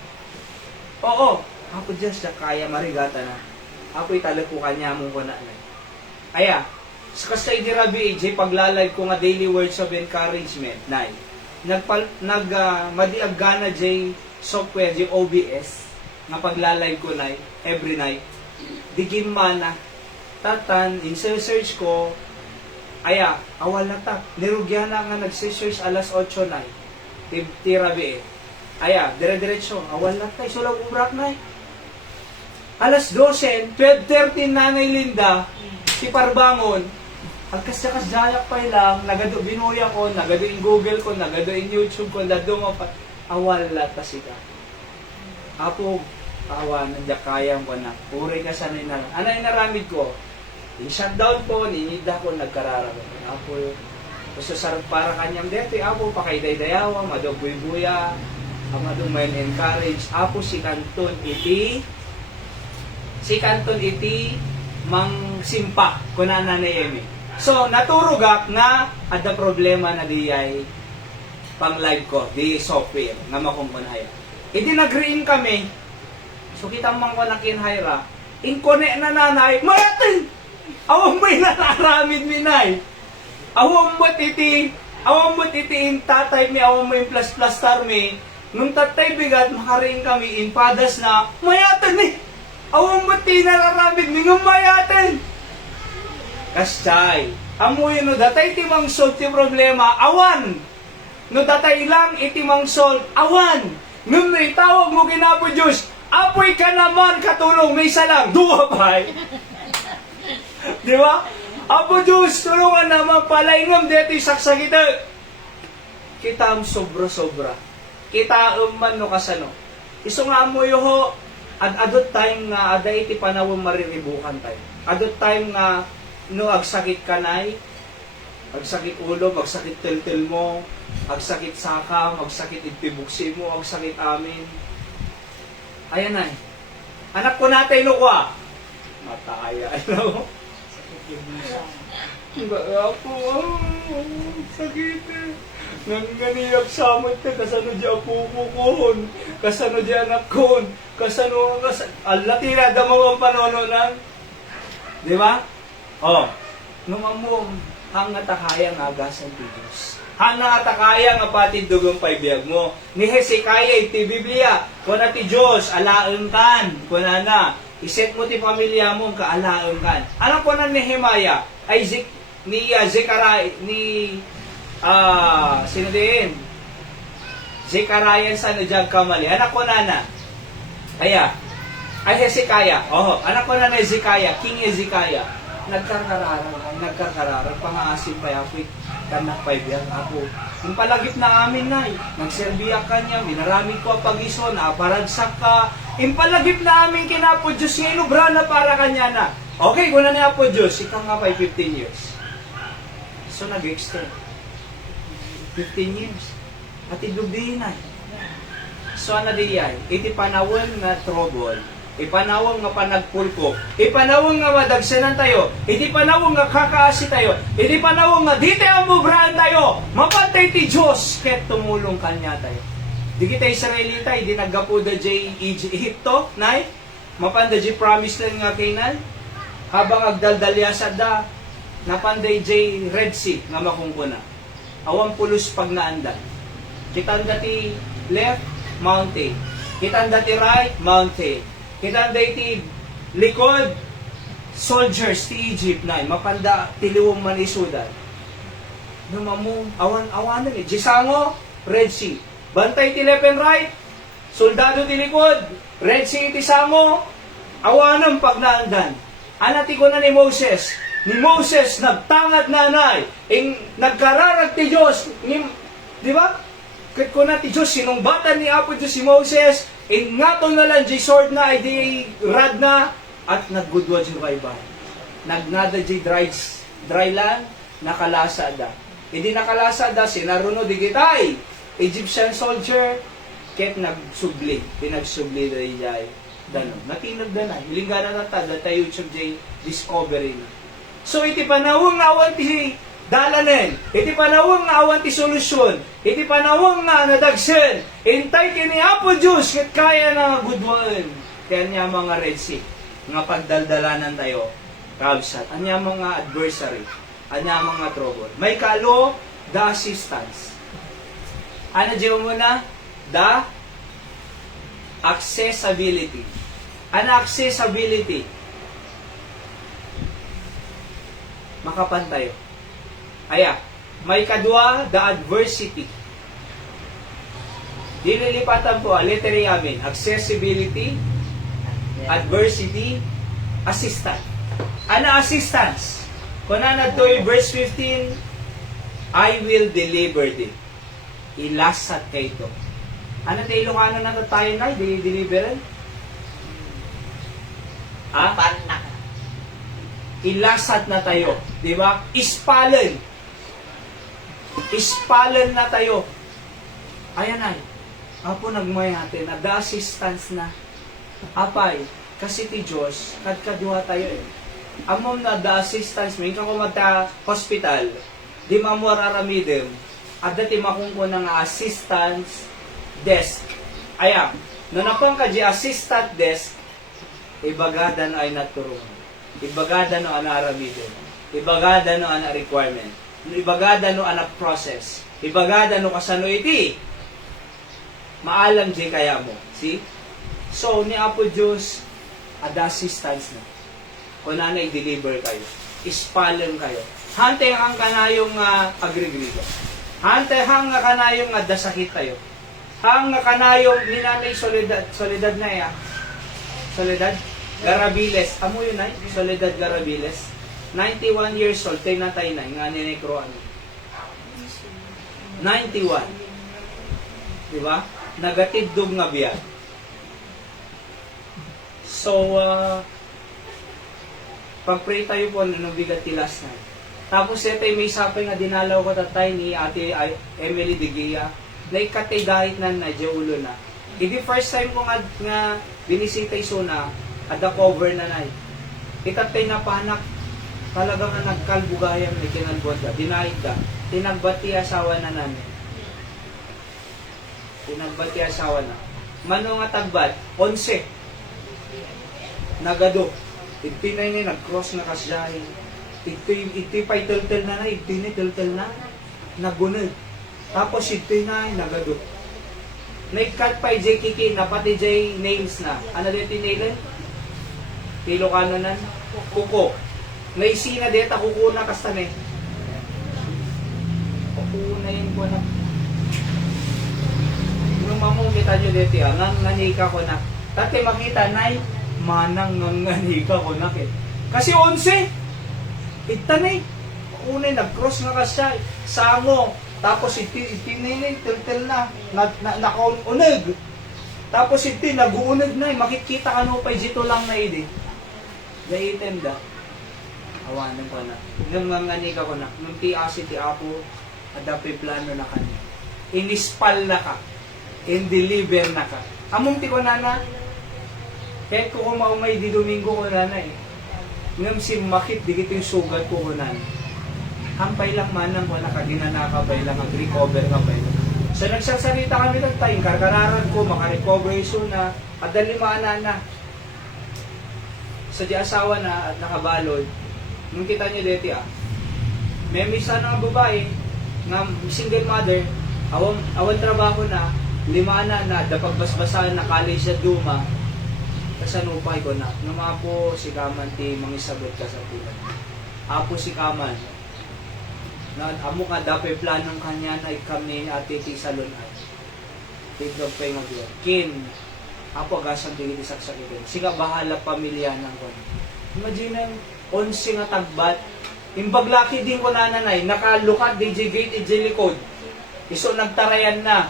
Oo. Apo dyan siya kaya marigata na. Apo italakukan niya mong kuna na. Aya. Kasi di Rabi AJ, paglalay ko nga daily words of encouragement, nay. Madiag gana J software, J OBS, nga paglalay ko nay, every night. Digim mana. Tatan, in-search ko, aya, awal na ta. Nirugyan na nga nag-search alas 8 nay. Tirabi eh. Aya, dire-diretso. Awal na tayo. Sulag ubrak na eh. Alas 12, 12:13 nanay Linda, si Parbangon, agkas-jakas jayak pa lang, nagado binuya ko, nagado in Google ko, nagado in YouTube ko, nagado mapat. Awal na ta sika. Apo, awa, nandiyak kayang ko na. Puri ka sanay na lang. Ano yung naramid ko? In-shutdown po, ninida ko, nagkararaman. Apo, susarap para kanyang dete, apo, pakaiday-dayawa, madagbuy-buya, ang adong may encourage, apo si Kanton iti, mang simpa, kunana na eme. So, naturugak nga, ada problema na diyay pang live ko, di software, nga makumpunhaya. Iti nag-green kami, so kitang mang ko nakinhayra, in-connect na nanay, mayatin! Awang may nanaramid minay. Awang mo iti in tatay mi, awang mo yung plus star mi, nung tatay bigat, makaring kami in padas na, mayatin eh! Awang mo ti nararamid mi, ng mayatin! Kastay, amoy no datay timang solve ti problema, awan! No datay lang itimang solve, awan! Nung itawag mo kinapo Diyos, apoy ka naman katulong, may isa lang, duwa pa'y! Di ba? Apo Diyos, tulungan naman palaingam dito saksakita. Kita ang sobra-sobra. Kita man no kasano. Iso nga mo yoho, adot time nga, ada iti panawang mariribukan tayo. Adot time nga, no agsakit kanay, agsakit ulo, agsakit tel-tel mo, agsakit saka, agsakit itibuksi mo, agsakit amin. Ayan ay. Anak ko natin no kwa. Mataya, ano? Ako, sakit eh. Nanganiyak samot ka, kasano di ako kukuhon, kasano di anak kon, kasano, alatira, damawang panono na. Di ba? Oh, nung among, hang natakaya nga agasan ti Diyos. Hang natakaya nga pati dugang paibiyag mo. Ni Hezekiah, iti Biblia, kuna ti Diyos, alaang kan, kuna na, iset mo ti pamilya mo, kaalaang kan. Ano po na Nehemiah, ay Zechariah, sino din? Zechariah sa nadyag kamali. Anak ko na na. Kaya, ay Hezekiah. Anak ko na na Hezekiah, King Hezekiah. Nagkarkararang, pang-aasim pa yapit. Kanak paibiyang ako. Yung palagip na amin na nagserbiyak ka niya, minaramid ko ang pag-iso, naaparagsak ka. Yung palagip na amin kinapo Diyos, inubra na para kanya na. Okay, kung na niya po Diyos, ikaw nga pa 15 years. So, nag-extend. 15 years. At idugdihin na. So, ano diyan? Iti panawon nga trouble. Ipanawon nga panagpulko. Ipanawon nga madagsanan tayo. Iti panawon nga kakaasi tayo. Iti panawon nga dito ang bubrahan tayo. Mapantay ti Diyos. Ket tumulong kanya tayo. Di kita Israelita, di naggapuda jay Egypto, nay? Mapanda jay promise lang nga kainan. Habang agdaldalyasad da, napanday jay Red Sea nga makungkuna. Awang pulos pag naandan. Kitanda ti left, mountain. Kitanda ti right, mountain. Kitanda ti likod, soldiers ti Egypt na. Mapanda tiliwang man isudan. Numamu, awan-awanan eh. Gisango, Red Sea. Bantay ti left and right, soldado ti likod, Red Sea ti sango, awanan pag naandan. Anati ko na ni Moses. Ni Moses nagtangad nanay, nagkararag ti Diyos, di ba? Kat ko na ti Diyos, sinumbatan ni Apo Diyos si Moses, ngatong na lang di sword na, di rad na, at naggudwa di baybay. Nagnada di dry land, nakalasa da. Hindi nakalasa da, sinaruno di gitay. Egyptian soldier, ket nagsubli, pinagsubli da jay. Danon, natinag da na, hilingana na ta, data YouTube jay discovery na. So, iti panawang nga awan ti dalanen, iti panawang nga awan ti solusyon, iti panawang nga nadagsen, intay kini Apo Diyos, ket kaya na gudwaan. Kaya niya mga Red Sea, nga pagdaldalanan tayo, kabsat, anya mga adversary, anya mga trouble. May kalo, the assistance. Ano diyo muna? The accessibility. Ano accessibility? Makapantayo. Aya, may kadwa, the adversity. Dililipatan po, litery amin, accessibility, adversity, assistance. Ano assistance? Kung na doy verse 15, I will deliver thee. Ilasat kayo ito. Ano tayo Ilocano na tayo na, deliveran? Panak. Ilasat na tayo. Di ba? Ispalan. Ispalan na tayo. Ayan ay. Apo nagmay natin. The assistance na. Apay. Kasi ti Diyos, kadkadwa tayo eh. Amom na the assistance, may kakumata hospital, di mamwararamidem, at dati makungko ng assistance desk. Ayan. Nanapang ka di assistant desk, ibagadan ay naturungan. Ibagada no ana aramidem. Ibagada no ana requirement. Ibagada no ana process. Ibagada no kasano iti. Maalam di kaya mo. See? So, ni Apo Diyos, ada assistance na. Kung na i-deliver kayo. Ispalan kayo. Hante hang kanayong agrigrigo. Hante hang kanayong dasakit kayo. Hang kanayong ninanay Soledad na ya. Soledad? Garabiles. Amo yun ay? Soledad Garabiles. 91 years old, tinatay na, nga ni Necro, 91. Diba? Nagatidog nga biya. So, pag-pray tayo po, nung bigat tilas na. Tapos, ito may sapay nga dinalaw ko tatay ni Ate Emily De Gea, na ikatay dahit na ulo na. Hindi first time ko nga binisita isuna, ada cover na na. Ikatay na panak, talaga nga nagkalbugayang na kinalbot ka, dinahit ka, tinagbati asawa na namin. Tinagbati asawa na. Mano nga tagbat, 11. Nagado. Igtinay na, nag-cross na kasyahin. Igti pa'y tel-tel na, igti na, tel-tel na. Nagunod. Tapos igti na, nagado. Nag-cut pa'y J. Kiki, na pati J. nails na. Ano dito tinailan? Pilokano na. Kuko. Naisi na dito, kuko na kastane. Kuko na yun ko na. Nung mamumita nyo dito, nganika ko na. Tati makita, nay, manang nganika ko na. Kasi 11. Itanay. Unay, nag-cross nga ka siya. Sango. Tapos itinay, tel-tel na. Nakaunag. Tapos nag-uunag na. Makikita ka no pa, dito lang na idi. Gaitem da. Awanan ko na. Nung nganika ko na. Nung ti-asi ti-apo, adapi plano na kanya. Inispal na ka. In-deliver na ka. Among ti ko na. Kahit ko kumaumay di Domingo ko na eh. Ngam si makit, di kito yung sugat ko ko na. Hampay lang manang wala ka, ginanakabay lang, mag-recover ka ba yun. So nagsasarita kami ng time, karkararan ko, makarecover yung na, at dalimaan na. So di asawa na at nakabalod, nung kita nyo deti may misa na babae, na single mother, awan trabaho na, 5 na, dapagbasbasan na college sa Duma, kasanupay ko na, nga po si Kaman ti mangisabot ka sa tulan. Apo si Kaman, na amo nga dapat planong kanya na kami ate ti salunay. Tigdog pa yung agyo. Kin, apo agasang tingin isaksakitin. Siga bahala pamilya ng kon. Imagine 11 nga tagbat. Imbaglaki din ko na nanay, nakalukat DJ gate DJ likod. Iso nagtarayan na.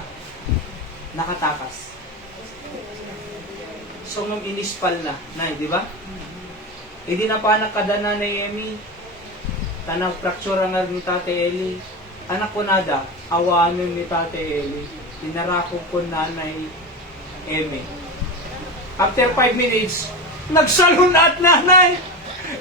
Nakatakas. So nung inispal na, nay, di ba? Hindi na pa nakadana na Emi. Tanang fracture nga ni Tate Eli. Anak ko nada, awanin ni Tate Eli. Inarakong ko nanay Emi. After 5 minutes, nagsalun at nanay.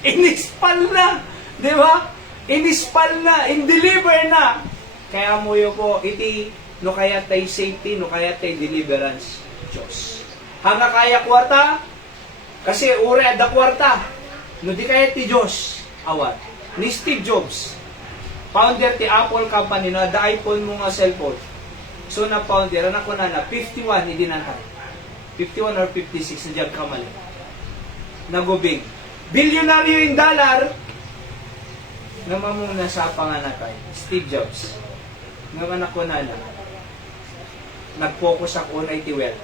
Inispal na. Di ba? Inispal na. In-deliver na. Kaya mo yun po, iti, no kaya tayo safety, no kaya tayo deliverance. Diyos. Hanga kaya kwarta, kasi ure ada kwarta. No di kaya ti Diyos. Awat. Ni Steve Jobs, founder ti Apple company na the iPhone mo nga cellphone. So na founder, anak ko na 51, hindi nantay. 51 or 56, na dyan kamali. Nagubing. Bilyonaryo yung dollar, nga mamuna sa panganakay. Steve Jobs. Nga anak ko na nag-focus ako na iti wealth.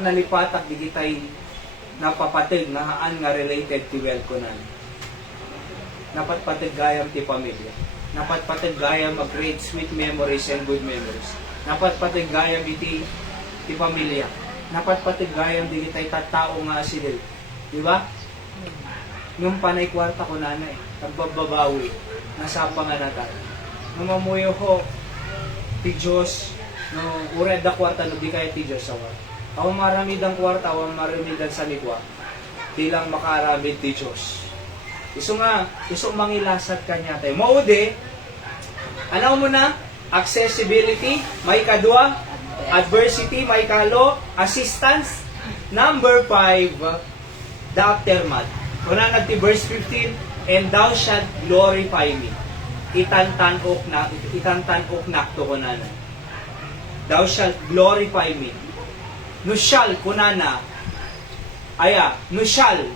Nalipatak, di kita'y napapatig na haan nga related ti wealth ko na. Napatpatid gayam ti pamilya. Napatpatid gayam mag-create sweet memories and good memories. Napatpatid gayam iti ti pamilya. Napatpatid gayam di kita'y tattao nga asidil. Di ba? Nung panay kwarta ko nanay, nagbababawi, nasapa nga nata. Nung mamuyo ko, ti Diyos, nung ured da kwarta, no di kaya ti Diyos awa. Ako maramid ang kwarta, ako maramid ang sanikwa. Di lang makaramid ti Diyos. Iso mangilasat kanya tayo. Maude, ano mo na? Accessibility, may kadua. Adversity, may kalo. Assistance. Number 5, the aftermath. Kuna nagti verse 15, and thou shalt glorify me. Itantanok na to kunana. Thou shalt glorify me. No shall kunana. Aya, no shall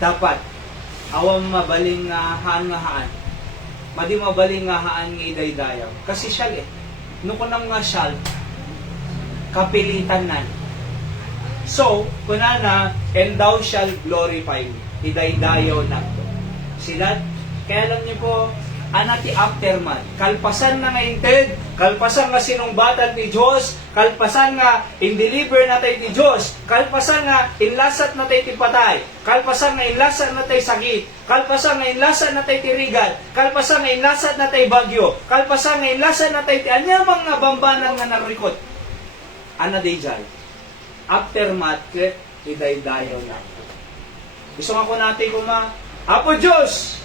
dapat awang mabaling haan nga haan. Madi mabaling nga haan nga idaydayaw. Kasi shall no kunang nga shall kapilitan nan. So, kunana, and thou shall glorify me. Idaydayaw na to. Sila, kaya alam niyo po, anati aftermath. Kalpasan na nga inted, kalpasan nga sinumbatan ni Diyos, kalpasan nga in-deliver na tayo ni Diyos, kalpasan nga inlasat na tayo ti patay, kalpasan nga inlasat na tayo sakit, kalpasan nga inlasat na tayo ti rigat, kalpasan nga inlasat na tayo bagyo, kalpasan nga inlasat na tayo ti anyamang nga bambanang nga narikot. Ana day jay. Aftermath, idaydayaw na. Gusto nga ko natin kuma, Apo Diyos!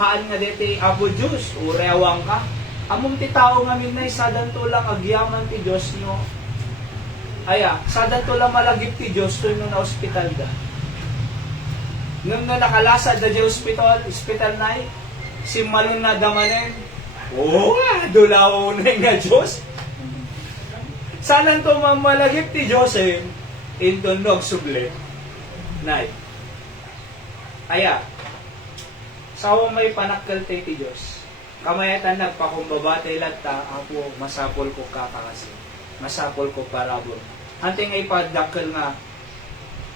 Haan nga dete, Apo Diyos, urewang ka. Among ti tao nga minay, sadan to lang agyaman ti Diyos no. Aya, sadan to lang malagip ti Diyos to no na ospital da. Nung na nakalasad da di ospital na si malun na damanen, oo nga, dulaw na nga Diyos. Sadan to mamalagip ti Diyos intunog suble. Nay. Aya, sawa may panakkel tayo ti Diyos. Kamayatan nagpakumbaba tayo lata, Apo, masapol ko kakakasi. Masapol ko parabol. Ante nga ipadakkel nga,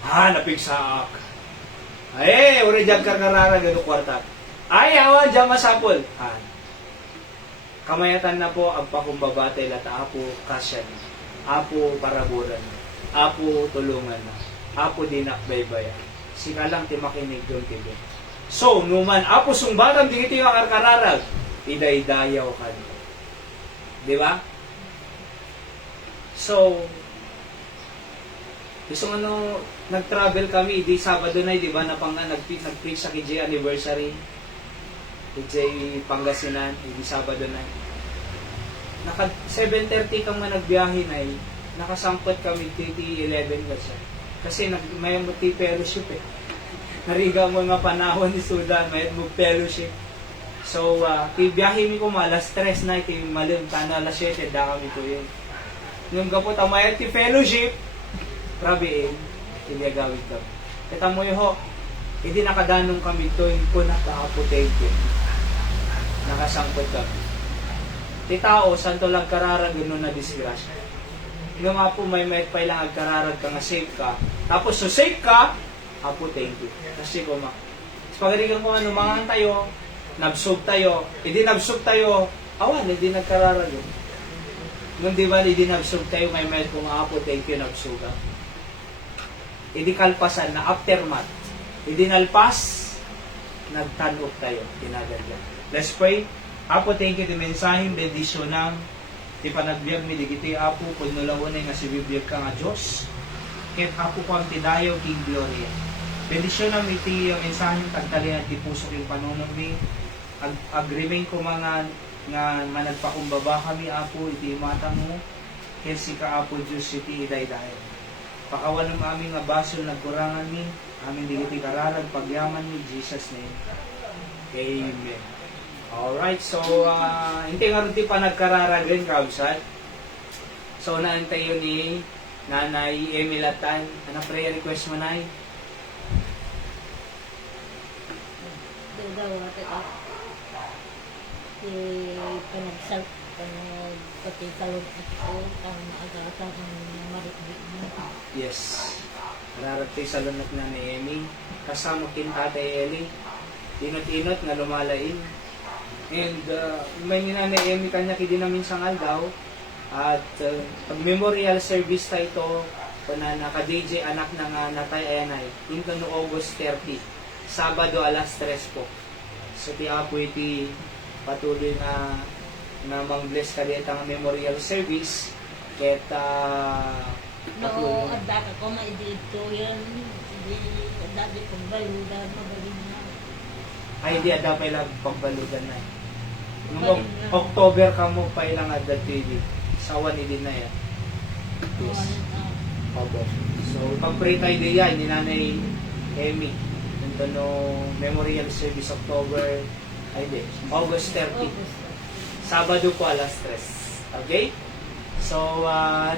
napigsaak. Ay, uri dyan karkarara gano kwarta. Ay, awan dyan masapol. Kamayatan na po, ang pakumbaba tayo lata, Apo, kasyan. Apo, paraburan. Apo, tulungan na. Apo, dinakbaybayan. Sika lang ti makinig doon tibo. So, numan apo sumbaram di ito yung akarkararag, idaydayaw ka. Di ba? So, gusto ano, nag-travel kami, di Sabado na, di ba, na pang nag-preach sa KJ anniversary, KJ Pangasinan, di Sabado na. Naka 7:30 kang nagbiyahe na, nakasangkot kami, 11 kasi may multi-fellowship Nariga mo nga panahon ni Sudan, may fellowship. So, biyahe mi ko alas 3 na, kay malim, tana alas 7, da kami ko yun. Nung kapot, ang may fellowship, grabe hindi agawid kami. Kita mo yun ho, hindi nakadanong kami to, yung po naka-apotate nakasangkot kami. Ti tao, santo lang kararag yun na disgrasya. Nung nga po may lang agkararag ka nga safe ka, tapos so safe ka, Apo, thank you. Kasi kuma. Pagkarigan ko mangan tayo, nabsog tayo, hindi nabsog tayo, awan, hindi nagkararag yun. Nung di ba, hindi nabsog tayo, may kung Apo, thank you, nabsog ka. Hindi kalpasan na aftermath. Hindi nalpas, nagtanok tayo, tinaganda. Let's pray. Apo, thank you, di mensaheng bendisyon ng di panagbiag mi digiti Apo, kung nulawin nga si bibiyag ka nga Diyos. Ket Apo ko ang tidayaw king gloria. Bendisyon na iti ang mensaheng tagtalian ti puso king panunong mi. Ag-remain ko mga nga managpakumbaba kami Apo iti matang mo. Ket si ka Apo Diyos iti idaydayaw. Pakawan ng aming nga basol nagkurangan mi. Aming digiti kararag pagyaman ni Jesus name. Amen. Alright, so hindi nga rin pa nagkararag rin kabsat. So naantay yun ni Nanay Emil Atan. Anong prayer request mo, Nay? Daw panagpatikalog ako ang maagatan ang marikbik mo. Yes. Nararagtay sa lunok na ni Emi. Kasama kin Tatay Eli. Inot-inot nga lumalain. And may ni Emi kanya kidi namin sangal daw. At pag memorial service tayo ito, na naka-DJ anak na nga natay ayanay, ito no August 30, Sabado alas 3 po. So tiya po iti patuloy na mang-bless ka dito ang memorial service. Ket No, adda ka ko maidito yan. Hindi, adda kong baludan, mabaling na. Ay, di ada pa ilang pagbaludan na. Noong October ka mo pa ilang adda TV. Sawan ni din na yan. Yes. Opo. So, pag-pray tayo din yan, ni Nanay Emmy. Ito no memorial service October, August 30. Sabado po alas 3. Okay? So,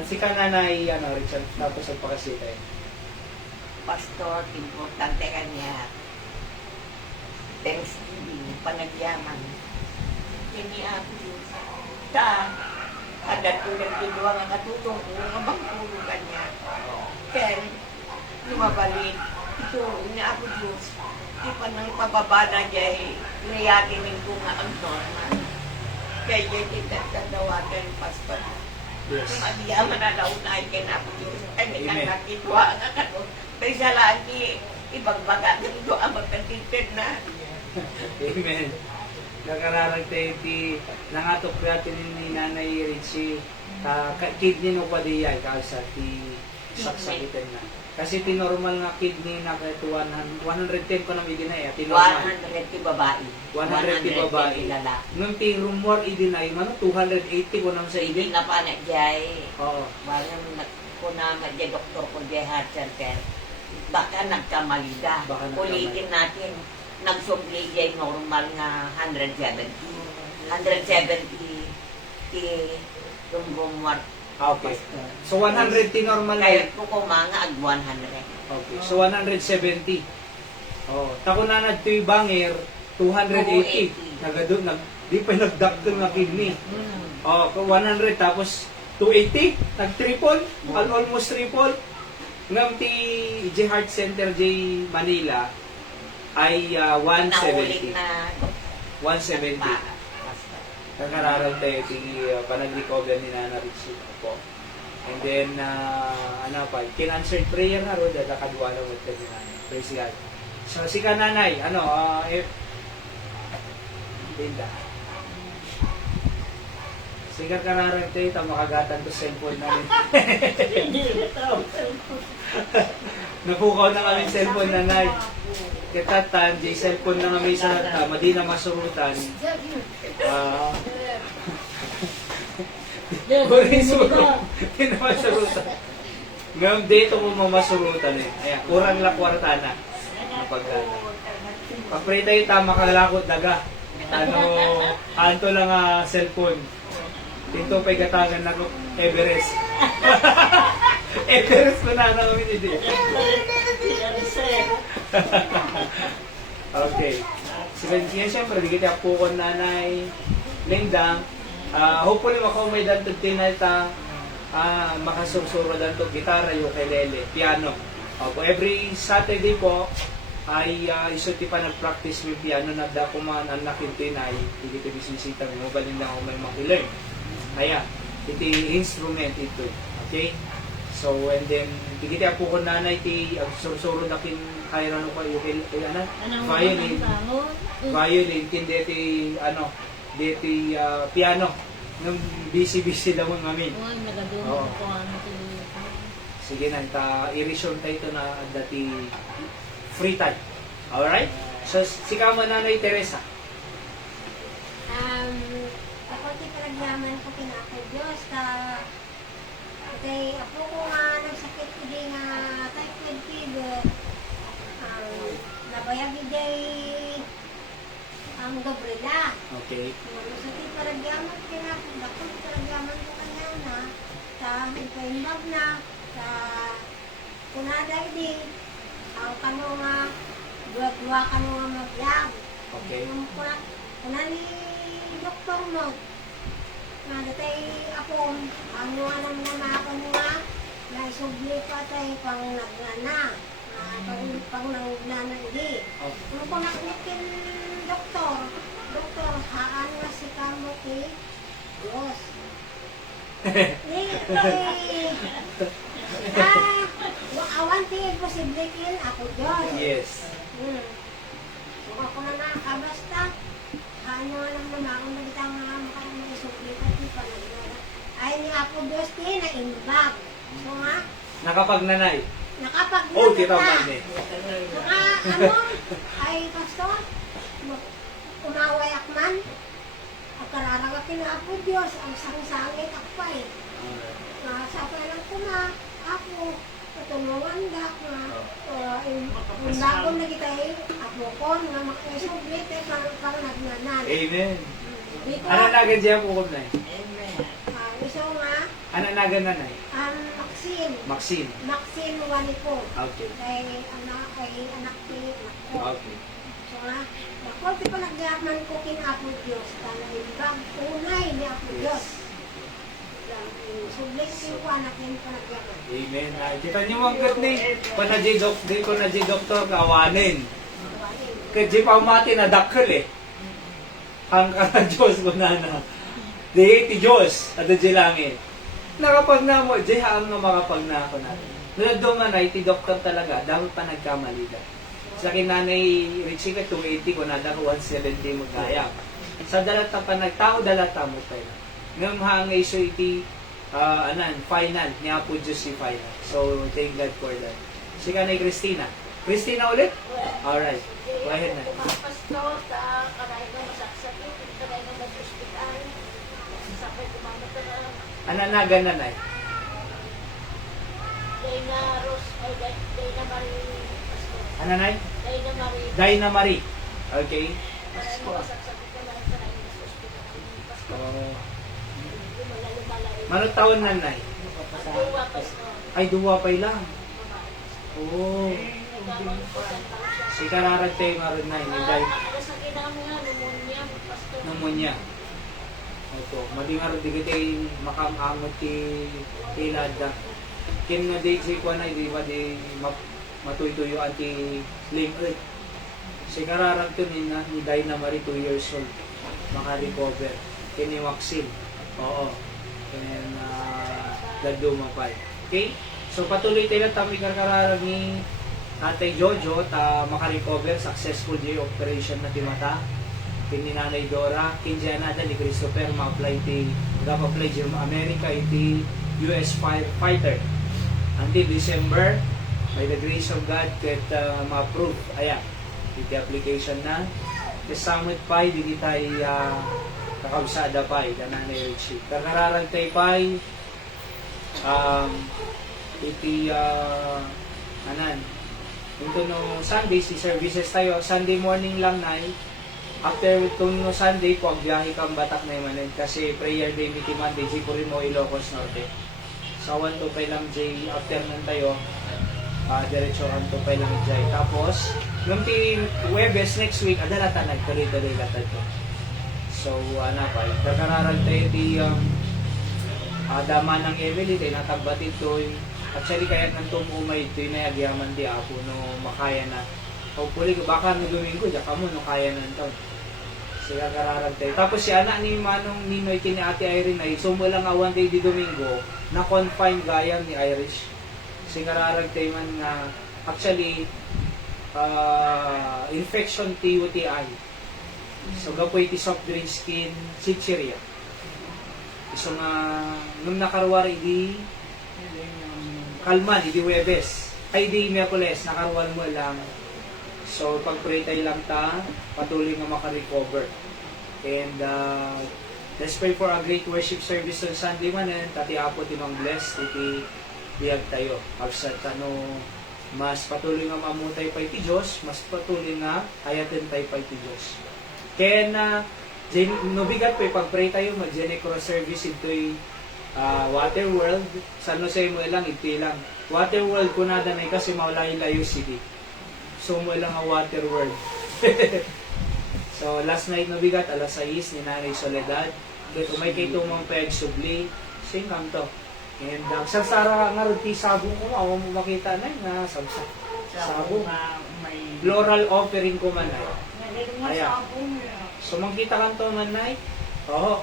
si ka Nanay, Richard, tapos magpakasita eh. Pastor, importante kanya. Thanksgiving, panagyaman. Kini ako yun. Ada tulad dito ang katulong ko, mabangkulong kanya. Ken, lumabalit. Ito, niya ako Diyos. Di pa nang pababa na niya eh. Nayakinin ko nga ang normal. Kaya kita tatawagan pastor. Yes. Magiyaman na launay kay na ako Diyos. Ay, Amen. nakakitwa nga ka. Pero sa lagi, ibang baga ganito ang magkatitid na. Amen. Nakararag tayo ti nangatok natin ni Nanay Richie. Kidney no pa diya kasi ti saksakitan na. Kasi ti normal nga kidney na kahit 110 ko na may dinay. Ti normal. 100 ti babae. 100 ti babae. lalaki. Nung ti rumor idinay man 280 ko nang sa Hindi idin. na pa na jay. Oo. Parang kunama jay doktor ko jay heart center. Baka nagkamali da. Baka nagkamali. Ulitin natin. Nagsubli jay normal nga 170. 170 ti rumor. Okay. So 100 ti normal Kaya na. ko kumanga ag 100. Okay. So 170. Oh, tako na nagtoy bangir 280. 280. Nagadun di pa nagdakdol nga kidney. Mm. Oh, 100 tapos 280, nag-triple, almost triple. Ngam ti J Heart Center J Manila ay Naulit 170. na 170. Basta. Nagkararal tayo ti panag-recover ni Nana Richie po. And then ano pa, kin-answered prayer na ro dahil nakadwa na with ni Nana. Praise God. So si kananay, Linda. Sigar kararang tayo, tamakagatan to cellphone namin. Napukaw na kami cellphone na night. Kitatan, di cellphone na kami sa madi na masurutan. Di na masurutan. Ngayon dito ko mamasurutan eh. Ayan, kurang lakwarta na. Napagana. Pag-pray tayo, tama kalakot daga. Anto lang cellphone. Dito pa'y gatagan na ko, Everest. Everest ko na kami hindi. Okay. Sige, siyempre, di kita po ko nanay Linda. Hopefully, makamay danto tinalta makasursuro danto gitara, ukulele, piano. Every Saturday po, ay isuti pa nag-practice with piano na da kumaan ang nakintinay, hindi ko bisisita mo, balin lang ako may makilearn. Kaya, iti instrument ito. Okay? So, and then, tikita po ko nanay, iti sursuro na kin kaya na ko yung violin. Violin, kindi iti, iti piano. Nung busy-busy lang ang amin. Uy, nagadunod Oo. ko ano Sige na, i-resume tayo ito na dati free time. Alright? So, si kama nanay Teresa. Ako ti palagyaman ko pinakay Diyos kay ako ko nga nagsakit ko di nga typhoid fever nabayag day ang Gabriela Okay. so ti palagyaman pinakay ako ti palagyaman ko kanya na sa ipaimbag na sa kunada di ang kano nga dua kano nga magyag Okay. kuna ni doktor mo nga datay ako ano nga naman ako nga naisubli pa tayo pang nagnana pang nagnana hindi kung ko naklikin doktor haan nga si kamo ki Diyos awan ti posible kin ako Diyos Yes. so ako na nakabasta ano alam naman akong nagitang nga makarang mga isublit at di pa nagnana. Ay ni ako Diyos ni na imbag. So nga, Nakapagnanay. nakapagnana Oh, tita ka. man eh. So nga, ay pastor, umaway akman. Ang kararagatin na ako Diyos, ang sang-sangit akpay. Sa palang ko nga, ako, patulungan da nga, yung bagong nagitay, ako ko, nga makasublit, parang nagnanan. Amen. Dito, Ano nagan siya po kung nay? Amen. iso nga, Ano nagan nanay? Maxine Maxine. Waniko. Okay. Kay anak ko. Okay. So nga, ako ti pa nagyaman ko kin Apo Diyos. Tala ibang tunay ni Apo Diyos. Na Sublit ko anak yan panagyaman. Amen. Kita niyo mga gat ni, ko na di doktor kawanin. Kaya pamati na dakkel eh. Ang ka Diyos ko na na. Di ti Diyos, at di langit. Nakapag na mo, di haang nga makapag na ako natin. Doon nga na, iti doktor talaga, dahil pa nagkamaliga. Sa akin nanay, Richie ka 280 ko na, dahil 170 magkaya. Sa dalata pa nagtao, dalata mo tayo. Ngayon hangay so iti, final, niya po Diyos si final. So, thank God for that. Si kanay Christina. Christina ulit? Alright. Go ahead na. Pasto, karay ka masaksakit, karay ka mag-hospital, sakit kumamata na. Ananagan na na. Dayna Rose, ay Dayna Marie, Pasto. Ananay? Dayna Marie, Dina Marie. Okay. karay ka masaksakit ka lang, karay ka sa hospital. Pasto, lumala-lumala. Manong taon na nay? Duwa, Pasto. Ay, duwa pa lang. Oo. Nagkamang-pusan pa siya. Si kararagtay maroon na. Ni Day. Nakasakit na mo nga, pneumonia, Pasto. Pneumonia. Ito. Mali maroon di kita makamangot ilada. Kim nga day si ko na, di ba di matuy-tuyo anti lame earth. Si kararagtay na ni Day na Marie 2 years old. Maka-recover. Kini vaccine. Oo. And dadumapay. Okay? So patuloy tayo tami karkararag ni Tatay Jojo ta makarecover successful di operation na timata. Kini Nanay Dora, kinjana ni Christopher ma-apply ti apply di America iti US firefighter. Until December, by the grace of God, ket ma-approve. Aya, iti application na. Kasamit pa, di tayo kakabsada pa, Nanay Richie. Karkararag tayo pa, iti ito no Sunday si services tayo Sunday morning lang na after itong no Sunday po agbiyahe kang Batak na imanin kasi prayer day miti Monday si Purimo Ilocos Norte sa 1 to 5 lang jay after nun tayo diretso ang to 5 lang jay tapos nung ti Webes next week adalata nagtuloy-tuloy latad ko so pa kakararag tayo di dama ng Emily tayo natagbatid to actually kaya nang tumumay ito na agyaman di ako no makaya na hopefully baka no Domingo diya kamo no kaya na ito siya kararag tayo tapos si anak ni Manong Ninoy kini Ate Irene ay sumo lang awan day di Domingo na confine gaya ni Irish siya kararag tayo man nga actually infection ti UTI so gapoy ti soft drink skin chichiria so nga nung nakarwari di kalman, hindi Webes. Ay, di Miyerkules, nakaruan mo lang. So, pag-pray tayo lang ta, patuloy nga makarecover. And, let's pray for a great worship service on Sunday man. And, tati apo, timang bless, iti biyag tayo. Agsat, mas patuloy nga mamutay pa iti Diyos, mas patuloy nga ayatin tayo pa iti Diyos. Kaya na, nubigat po, pag-pray tayo, mag-genecro service ito'y Waterworld, San Jose mo lang, iti lang. Waterworld ko na danay kasi maulay-layo city. So mo lang ang Waterworld. So last night no bigat, alas 6 ni Nanay Soledad. Kaya umay kay tumang peg subli, sing kam to. And sarsara nga ruti sabong ko, awa mo makita na nga sabsa. Sabong. Floral offering ko man ay. Ayan. So makita kan to man ay. Oo.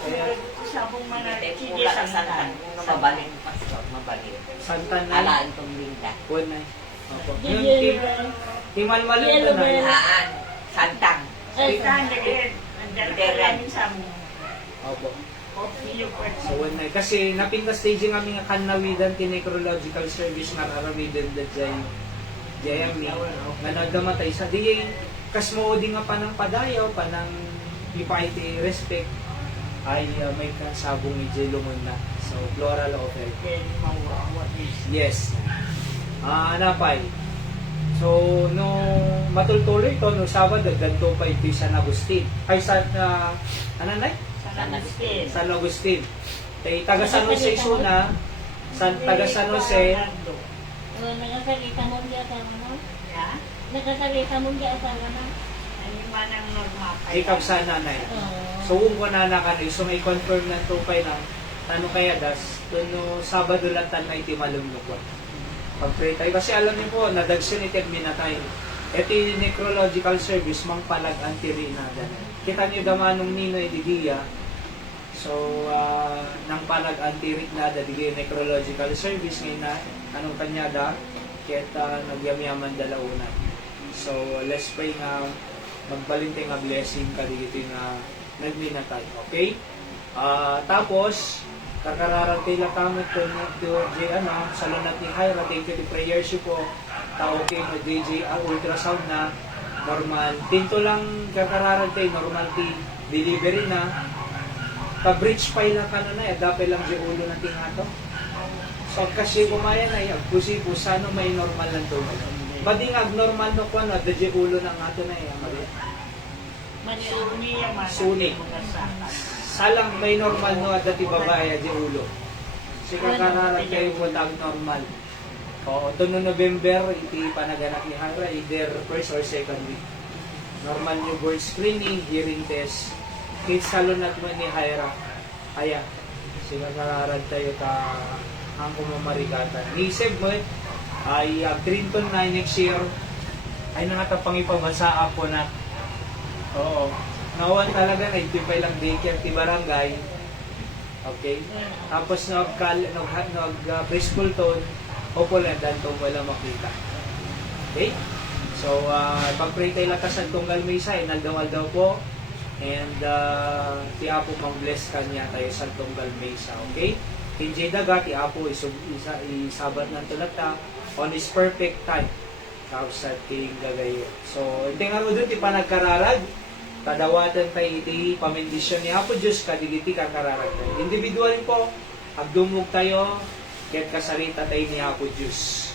Kaya Sabong manay, hindi sa santan. Mabalin, pastor, mabalin. Santan na. Alaan tong linda. Kuwan na. Opo. Yung Yung yellow timal-malun Yellow na bell. na. Alaan, santang. Santang. Deren. Opo. So, when na. Kasi napinta stage nga nga kanawidan ti necrological service nga aramidan da jayami. Nga nagdamatay sa di kasmo di nga panang padayaw, panang ipaiti respect ay may kasabong ijelumon na. So, floral offer. Yes. Napay. So, no matultuloy ito, no Sabado, ganito pa ito San Agustin. Ay, ananay? San Agustin. Taga San Jose Suna, taga San Jose. Nagkakita mo diya sa ano? Nagkakita mo diya sa ano? Ikaw sa nanay. So, kung ko na nakanay, so may confirm na ito pa na Ano kaya das, no Sabado lang tanay iti malumlukot. Pag-pray tayo. Kasi alam niyo po, nadagsyon iti minatay. Ito yung necrological service, mang palag antiri na. Kita niyo gamanong nino ididiya. So, nang palag antiri na dadigay necrological service ngayon na anong kanya da, kita nagyamyaman dalauna. So, let's pray nga magbalintay nga blessing kadigito nga nagminatay. Okay? Tapos, kakararantay lang kami to sa lunat ni Hyra. Thank you to prayers you po. Okay, no DJ ultrasound na normal. Tinto lang kakararantay, normal delivery na. Pa-bridge pa lang ka na dapat lang di ulo na tingato. So, kasi kumaya na agpusi po, sana may normal lang to. Bading abnormal no po na, di ulo na nga to na Suni. Salang may normal no at dati babae di ulo. Si kakararan kayo po tag normal. O, ito no November, iti panaganap ni Hara, either first or second week. Normal newborn screening, hearing test. Kids salon at mo ni Hara. Aya, si kakararan tayo ka ang kumamarigatan. Nisip mo ay Trinton na next year ay nangatapangipamasa ako na. Oo. Nawan talaga, nagtipay lang daycare ti barangay. Okay? Tapos preschool to, opulan dan to wala makita. Okay? So, pag-pray tayo lakas ang tunggal misa, inaldawal daw po. And, ti Apo mang-bless kanya tayo sa tunggal misa. Okay? Tinjay daga, ti Apo isabat ng tulata on his perfect time. Tapos sa ting gagayo. So, hindi nga doon, ti panagkararag, kadawatan tayo iti pamendisyon ni Apo Diyos, kadigiti kakararag tayo. Individual po, agdumog tayo, kaya't kasarita tayo ni Apo Diyos.